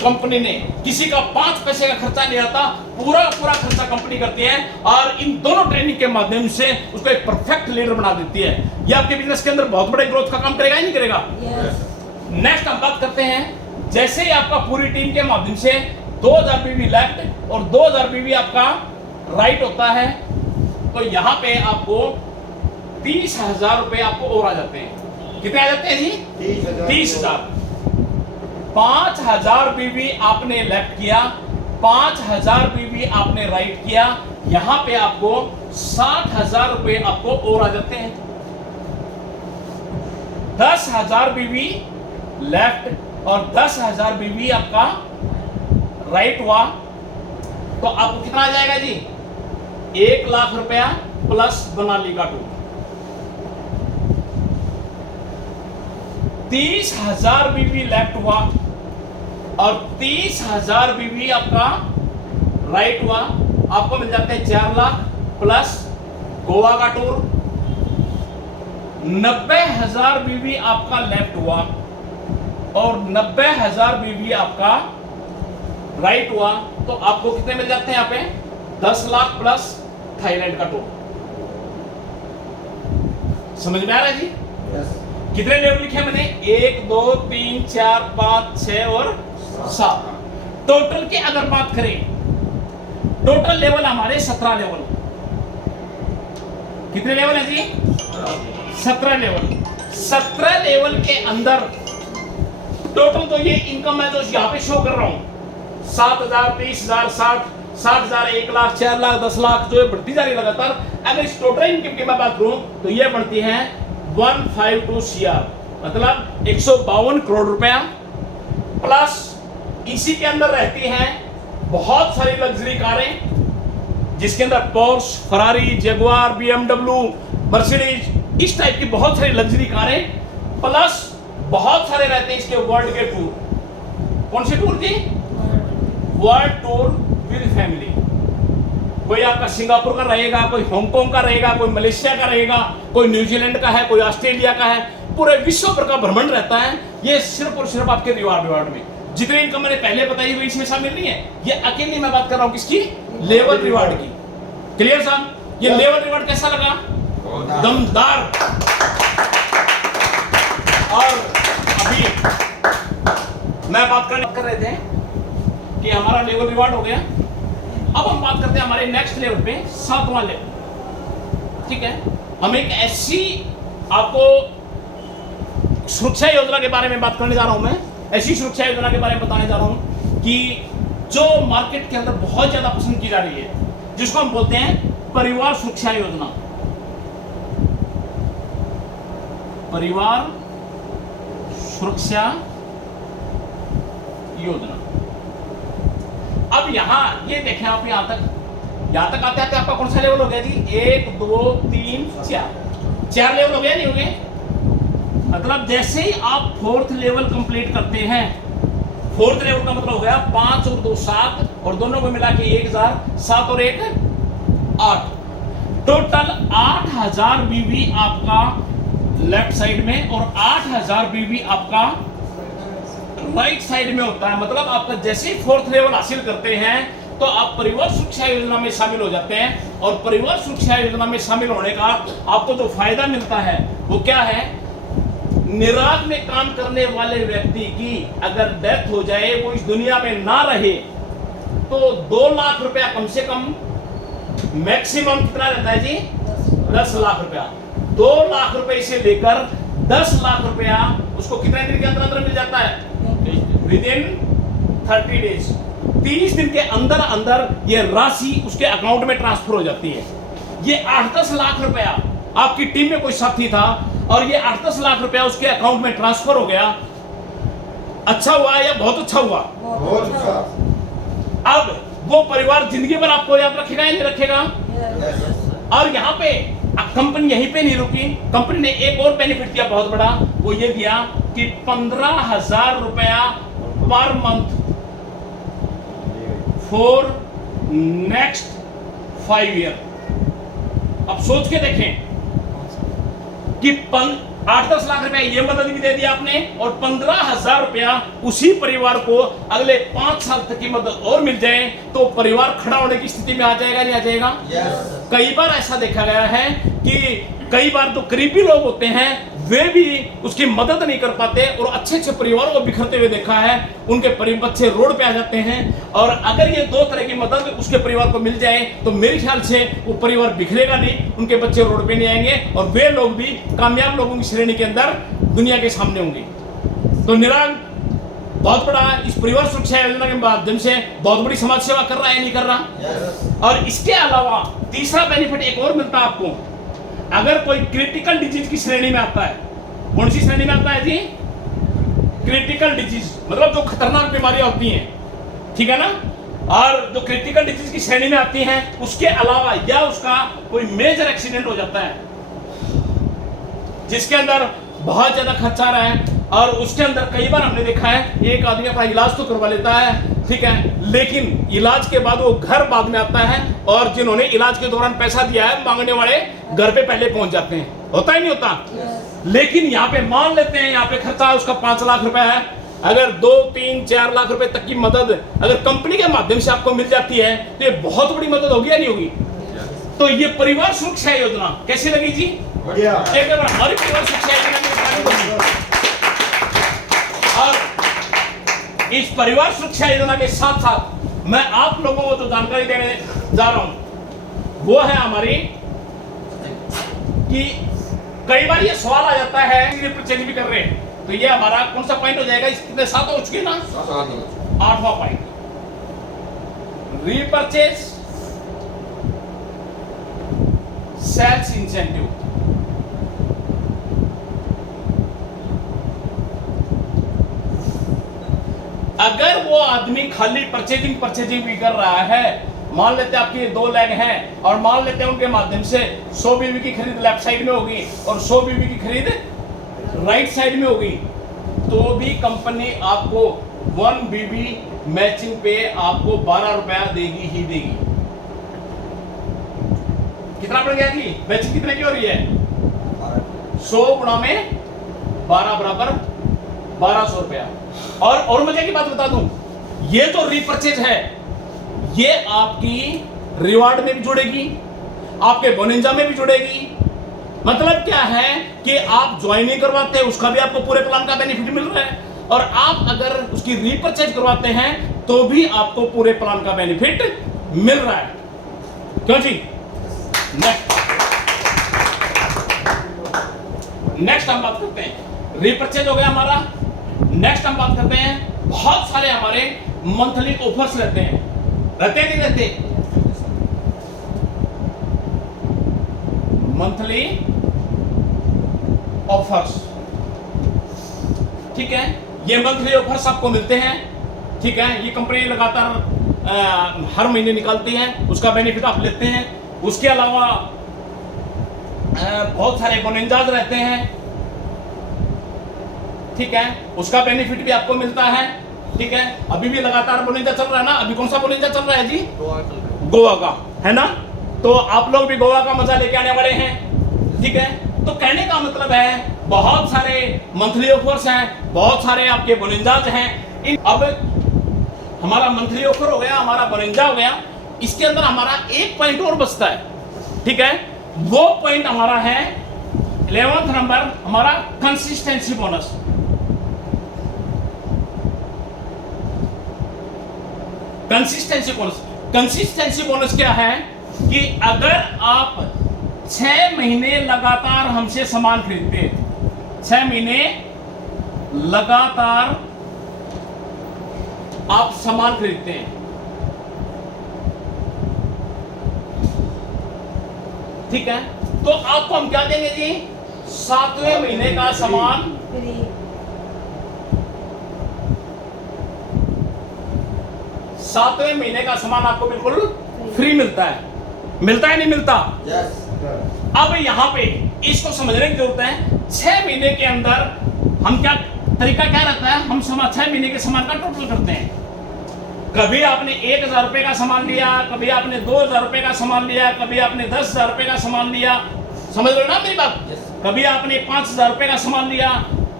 कंपनी ने। किसी का 5 पैसे का खर्चा नहीं आता, पूरा पूरा खर्चा कंपनी करती है, और इन दोनों ट्रेनिंग के माध्यम से उसको एक परफेक्ट लीडर बना देती है। ये आपके बिजनेस के अंदर बहुत बड़े ग्रोथ का काम करेगा ही नहीं करेगा? नेक्स्ट हम बात करते हैं, जैसे ही आपका पूरी टीम के माध्यम से 2000 बीवी लेफ्ट और 2000 बीवी आपका राइट होता है, तो यहां पे आपको 30,000 रुपए आपको और आ जाते हैं। कितने आ जाते हैं जी? 30,000। 5,000 बीवी आपने लेफ्ट किया, 5,000 बीवी आपने राइट किया, यहां पे आपको 60,000 रुपए आपको और आ जाते हैं। 10,000 बीवी लेफ्ट और 10,000 बीवी आपका राइट हुआ, तो आपको कितना आ जाएगा जी? 1 लाख रुपया प्लस बनाली का टूर। 30,000 बीवी लेफ्ट हुआ और 30,000 बीवी आपका राइट हुआ, आपको मिल जाते हैं 4 लाख प्लस गोवा का टूर। 90,000 बीवी आपका लेफ्ट हुआ और 90,000 बीवी आपका राइट हुआ, तो आपको कितने मिल जाते हैं यहाँ पे? 10 लाख प्लस थाईलैंड का टूर। समझ में आ रहा है जी? कितने लेवल लिखे मैंने? 1 2 3 4 5 6 और 7। टोटल की अगर बात करें, टोटल लेवल हमारे 17 लेवल। कितने लेवल है जी? 17 लेवल। 17 लेवल के अंदर टोटल तो ये इनकम है जो यहां पे शो कर रहा हूं, 7,000 30,000 60,000 1 लाख 4 लाख 10 लाख जो बढ़ती जा रही है लगातार। अगर इस टोटल इनकम की मैं बात करूं तो ये बढ़ती है 152 CR, मतलब 152 करोड़ रुपया। प्लस इसी के अंदर रहती हैं बहुत सारी लग्जरी कारें, जिसके अंदर Porsche, Ferrari, Jaguar, BMW, Mercedes, इस टाइप की बहुत सारी लग्जरी कारें। प्लस बहुत सारे रहते हैं इसके वर्ल्ड के टूर। कौन से टूर जी? World tour with family. कोई आपका सिंगापुर का रहेगा, कोई हांगकांग का रहेगा, कोई मलेशिया का रहेगा, कोई न्यूजीलैंड का है, कोई ऑस्ट्रेलिया का है, पूरे विश्व भर का भ्रमण रहता है। ये सिर्फ और सिर्फ आपके रिवार्ड में जितनी इनकम मैंने पहले बताई हुई इसमें शामिल नहीं है। ये अकेली मैं बात कर रहा हूं किसकी? लेवल रिवार्ड की। क्लियर साहब? ये लेवल रिवार्ड कैसा लगा? दमदार। और अभी मैं बात कर रहे थे कि हमारा लेवल रिवार्ड हो गया। अब हम बात करते हैं हमारे नेक्स्ट लेवल पे, 7वां लेवल। ठीक है, हम एक ऐसी आपको सुरक्षा योजना के बारे में बात करने जा रहा हूं। मैं ऐसी सुरक्षा योजना के बारे में बताने जा रहा हूं कि जो मार्केट के अंदर बहुत ज्यादा पसंद की जा रही है, जिसको हम बोलते हैं परिवार सुरक्षा योजना। परिवार सुरक्षा योजना। अब यहां ये देखें आप, यहां तक आते आते आपका कौन सा लेवल हो गया जी? 1 2 3 4 लेवल हो गया, नहीं हो गए? मतलब जैसे ही आप 4th लेवल कंप्लीट करते हैं, 4th लेवल का मतलब हो गया 5 और 2 7, और दोनों को मिला के 1000, 7 और 1 8, टोटल 8,000 बीवी आपका लेफ्ट साइड में और 8000 बीबी आपका राइट साइड में होता है। मतलब आपका जैसे ही 4th लेवल हासिल करते हैं तो आप परिवार सुरक्षा योजना में शामिल हो जाते हैं। और परिवार सुरक्षा योजना में शामिल होने का आपको जो फायदा मिलता है वो क्या है, निराग में काम करने वाले व्यक्ति की अगर डेथ हो जाए, वो इस दुनिया में ना रहे, तो 2 लाख रुपया कम से कम, मैक्सिमम कितना रहता है जी, 10 लाख रुपया। 2 लाख रुपए से लेकर 10 लाख रुपया उसको कितने दिन के अंदर अंदर मिल जाता है, विद इन 30 डेज, 30 दिन के अंदर अंदर ये राशि उसके अकाउंट में ट्रांसफर हो जाती है। ये 8-10 लाख रुपया, आपकी टीम में कोई साथी था और ये 8-10 लाख रुपया उसके अकाउंट में ट्रांसफर हो गया, अच्छा हुआ या बहुत अच्छा हुआ? बहुत अच्छा। अब वो परिवार जिंदगी भर आपको याद रखेगा या नहीं रखेगा? और यहाँ पे कंपनी यहीं पे नहीं रुकी, कंपनी ने एक और बेनिफिट दिया बहुत बड़ा, वो ये दिया कि 15,000 रुपया per month for next 5 year. अब सोच के देखें कि 8-10 लाख रुपया ये मदद भी दे दिया आपने, और 15,000 रुपया उसी परिवार को अगले 5 साल तक की मदद और मिल जाए, तो परिवार खड़ा होने की स्थिति में आ जाएगा, नहीं आ जाएगा? कई बार ऐसा देखा गया है कि कई बार तो करीबी लोग होते हैं वे भी उसकी मदद नहीं कर पाते, और अच्छे अच्छे परिवारों को बिखरते हुए देखा है, उनके बच्चे रोड पे आ जाते हैं। और अगर ये 2 तरह की मदद उसके परिवार को मिल जाए तो मेरे ख्याल से वो परिवार बिखरेगा नहीं, उनके बच्चे रोड पे नहीं आएंगे, और वे लोग भी कामयाब लोगों की श्रेणी के अंदर दुनिया के सामने होंगे। तो निराग बहुत बड़ा इस परिवार सुरक्षा योजना के माध्यम से बहुत बड़ी समाज सेवा कर रहा है, नहीं कर रहा? और इसके अलावा तीसरा बेनिफिट एक और मिलता है आपको, अगर कोई क्रिटिकल डिजीज की श्रेणी में आता है। कौन सी श्रेणी में आता है जी? क्रिटिकल डिजीज, मतलब जो खतरनाक बीमारियां होती हैं, ठीक है ना? और जो क्रिटिकल डिजीज की श्रेणी में आती हैं, उसके अलावा या उसका कोई मेजर एक्सीडेंट हो जाता है जिसके अंदर बहुत ज्यादा खर्चा आ रहा है, और उसके अंदर कई बार हमने देखा है एक आदमी अपना इलाज तो करवा लेता है, ठीक है, लेकिन इलाज के बाद वो घर बाद में आता है, और जिन्होंने इलाज के दौरान पैसा दिया है मांगने वाले घर पे पहले पहुंच जाते हैं। होता ही नहीं होता? लेकिन यहाँ पे मान लेते हैं यहाँ पे खर्चा उसका 5 लाख रुपए है, अगर 2, 3, 4 लाख रुपए तक की मदद अगर कंपनी के माध्यम से आपको मिल जाती है तो ये बहुत बड़ी मदद होगी या नहीं होगी? तो ये परिवार सुरक्षा योजना कैसी लगी जी? बढ़िया। एक बार हमारी परिवार सुरक्षा योजना की तारीफ होगी। और इस परिवार सुरक्षा योजना के साथ साथ मैं आप लोगों को जो जानकारी देने जा रहा हूं वो है हमारी, कि कई बार ये सवाल आ जाता है रिपर्चेज भी कर रहे हैं, तो ये हमारा कौन सा पॉइंट हो जाएगा? इसके 7 हो चुके ना, 8वां पॉइंट, रीपर्चेज सेल्स इंसेंटिव। अगर वो आदमी खाली परचेजिंग भी कर रहा है, मान लेते हैं आपकी 2 लेग हैं, और मान लेते हैं उनके माध्यम से 100 बीबी की खरीद लेफ्ट साइड में होगी और 100 बीबी की खरीद राइट साइड में होगी, तो भी कंपनी आपको 1 बीबी मैचिंग पे आपको 12 रुपया देगी ही देगी। कितना पड़ गया जी? मैचिंग कितने की हो रही है? 100 गुणा में 12 बराबर 1200 रुपया। और मजे की बात बता दूं, ये तो रीपर्चेज है, ये आपकी रिवार्ड में भी जुड़ेगी, आपके बोनिंजा में भी जुड़ेगी। मतलब क्या है कि आप ज्वाइनिंग करवाते हैं उसका भी आपको पूरे प्लान का बेनिफिट मिल रहा है, और आप अगर उसकी रीपर्चेज करवाते हैं तो भी आपको पूरे प्लान का बेनिफिट मिल रहा है। क्यों जी? नेक्स्ट हम बात करते हैं, रीपर्चेज हो गया हमारा। नेक्स्ट हम बात करते हैं, बहुत सारे हमारे मंथली ऑफर्स रहते हैं, रहते नहीं रहते? मंथली ऑफर्स, ठीक है, ये मंथली ऑफर्स आपको मिलते हैं, ठीक है, ये कंपनी लगातार हर महीने निकालती है, उसका बेनिफिट आप लेते हैं। उसके अलावा बहुत सारे बोनिंजाज रहते हैं, ठीक है, उसका बेनिफिट भी आपको मिलता है, ठीक है। अभी भी लगातार बोनिंजा चल रहा है ना, अभी कौन सा बोनिंजा चल रहा है जी? गोवा का, है ना? तो आप लोग भी गोवा का मजा लेके आने वाले हैं, ठीक है। तो कहने का मतलब है बहुत सारे मंथली ऑफर्स हैं, बहुत सारे आपके बोनंजाज हैं। अब हमारा मंथली ऑफर हो गया, हमारा बोनंजा हो गया, इसके अंदर हमारा एक पॉइंट और बचता है, ठीक है। वो पॉइंट हमारा है 11th नंबर, हमारा कंसिस्टेंसी बोनस। कंसिस्टेंसी बोनस क्या है कि अगर आप 6 महीने लगातार हमसे सामान खरीदते हैं, 6 महीने लगातार आप सामान खरीदते हैं, ठीक है, तो आपको हम क्या देंगे जी? 7वें महीने का सामान फ्री। 7वें महीने का सामान आपको बिल्कुल फ्री मिलता है। मिलता है नहीं मिलता? यस अब यहाँ पे इसको समझने की जरूरत है। 6 महीने के अंदर हम क्या तरीका क्या रहता है, हम 6 महीने के सामान का टोटल करते हैं। कभी आपने 1000 रुपए का सामान लिया, कभी आपने 2000 रुपए का सामान लिया, कभी आपने 10,000 रुपए का सामान लिया, समझ लो ना मेरी बात। कभी आपने 5000 रुपए का सामान लिया,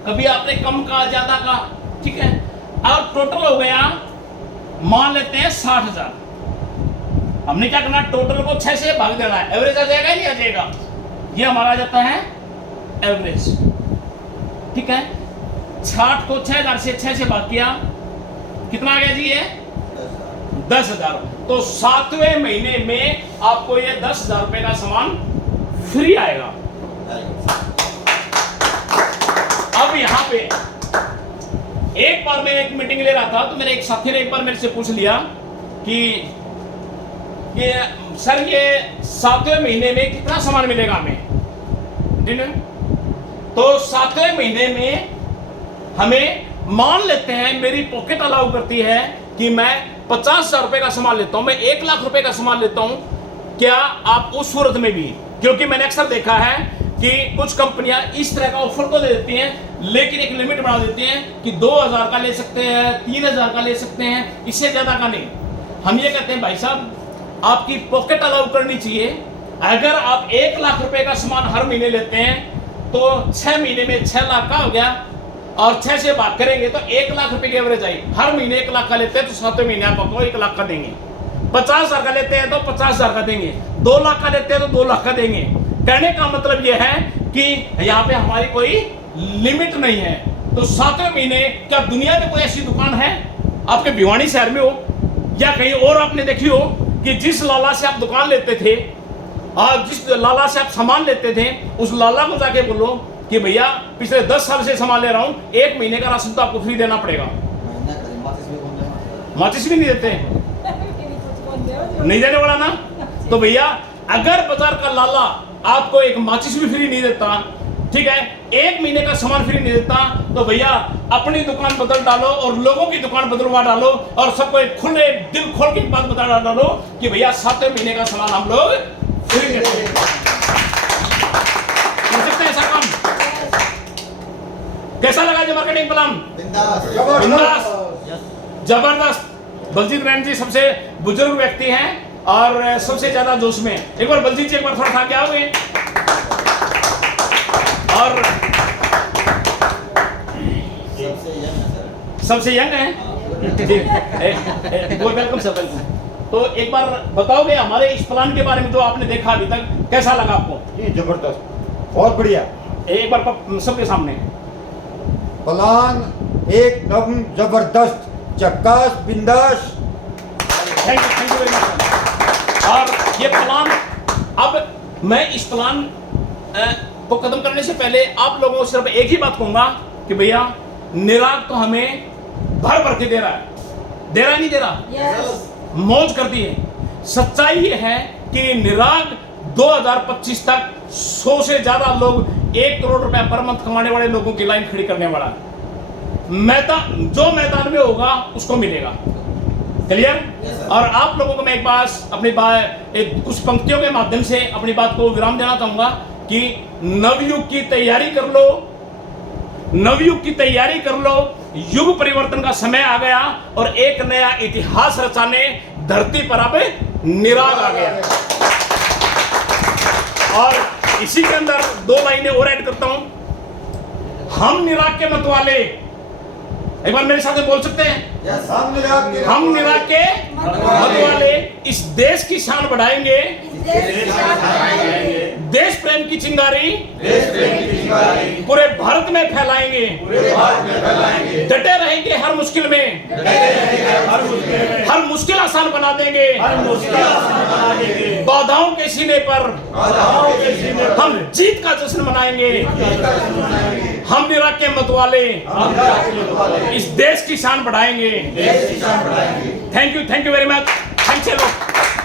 कभी आपने कम का ज्यादा का, ठीक है। अब टोटल हो गया, मान लेते हैं 60,000। हमने क्या करना, टोटल को 6 से भाग देना है। एवरेज आ जाएगा या नहीं आ जाएगा? ये हमारा आ जाता है एवरेज, ठीक है। 60 को 6000 से 6 से भाग किया, कितना आ गया जी? ये 10,000। तो 7वें महीने में आपको ये 10,000 रुपए का सामान फ्री आएगा। अब यहां पे एक बार मैं एक मीटिंग ले रहा था, तो मेरे एक साथी ने एक बार मेरे से पूछ लिया कि ये सर ये 7वें महीने में कितना सामान मिलेगा हमें, ठीक है। तो 7वें महीने में हमें मान लेते हैं मेरी पॉकेट अलाउ करती है कि मैं 50,000 रुपए का सामान लेता हूं, मैं 1 लाख रुपए का सामान लेता हूं, क्या आप उस सूरत में भी, क्योंकि मैंने अक्सर देखा है कि कुछ कंपनियां इस तरह का ऑफर तो दे देती हैं, लेकिन एक लिमिट बना देती हैं कि 2,000 का ले सकते हैं, 3,000 का ले सकते हैं, इससे ज्यादा का नहीं। हम ये कहते हैं भाई साहब आपकी पॉकेट अलाउ करनी चाहिए। अगर आप 1 लाख रुपए का सामान हर महीने लेते हैं तो 6 महीने में 6 लाख का हो गया, और 6 से भाग करेंगे तो 1 लाख रुपए की एवरेज आई। हर महीने 1 लाख का लेते हैं तो 7वें महीने आपको 1 लाख का देंगे। 50,000 का लेते हैं तो 50,000 का देंगे। 2 लाख का लेते हैं तो 2 लाख का देंगे। कहने का मतलब यह है कि यहाँ पे हमारी कोई लिमिट नहीं है। तो 7वें महीने क्या दुनिया में कोई ऐसी दुकान है आपके भिवानी शहर में हो या कहीं और आपने देखी हो कि जिस लाला से आप दुकान लेते थे और जिस लाला से आप सामान लेते थे, उस लाला को जाके बोलो कि भैया पिछले 10 साल से सामान ले रहा हूं, 1 महीने का राशन तो आपको फ्री देना पड़ेगा। माचिस भी नहीं देते, नहीं देने वाला ना। तो भैया अगर बाजार का लाला आपको एक माचिस भी फ्री नहीं देता, ठीक है, 1 महीने का सामान फ्री नहीं देता, तो भैया अपनी दुकान बदल डालो और लोगों की दुकान बदलवा डालो और सबको एक खुले दिल खोल के बात बता डालो कि भैया 7वें महीने का सामान हम लोग फ्री देते हैं। कर सकते हैं ऐसा काम? कैसा लगा जो मार्केटिंग प्लान? जबरदस्त। बलजीत रैन जी सबसे बुजुर्ग व्यक्ति हैं और सबसे ज्यादा जोश में। एक बार बलजीत जी एक बार थोड़ा खा के आओगे। और सबसे यंग है, वेलकम सर, वेलकम। तो एक बार बताओगे हमारे इस प्लान के बारे में जो आपने देखा अभी तक, कैसा लगा आपको? ये जबरदस्त, बहुत बढ़िया। एक बार सबके सामने प्लान एकदम जबरदस्त, चक्कास, बिंदास। Thank you very much. और ये प्लान, अब मैं इस प्लान को खत्म करने से पहले आप लोगों को सिर्फ एक ही बात कहूंगा कि भैया निराग तो हमें भर भर के दे रहा है, दे रहा नहीं दे रहा? यस। मौज कर दी है। सच्चाई ये है कि निराग 2025 तक 100 से ज्यादा लोग 1 करोड़ रुपए पर मंथ कमाने वाले लोगों की लाइन खड़ी करने वाला है। जो मैदान में होगा उसको मिलेगा। क्लियर? और आप लोगों को मैं एक बार अपनी कुछ पंक्तियों के माध्यम से अपनी बात को विराम देना चाहूंगा कि नवयुग की तैयारी कर लो, नवयुग की तैयारी कर लो। युग परिवर्तन का समय आ गया और एक नया इतिहास रचाने धरती पर अब निराग आ गया। और इसी के अंदर 2 लाइनें और ऐड करता हूं। हम निराग के मत वाले, एक बार मेरे साथ में बोल सकते हैं, हम निराग के मत वाले इस देश की शान बढ़ाएंगे, देश प्रेम की चिंगारी पूरे भारत में फैलाएंगे, डटे रहेंगे हर मुश्किल में, हर मुश्किल आसान बना देंगे, बाधाओं के सीने पर हम जीत का जश्न मनाएंगे। हम निराग के मत वाले इस देश की शान बढ़ाएंगे। Thank you very much. Thanks a lot.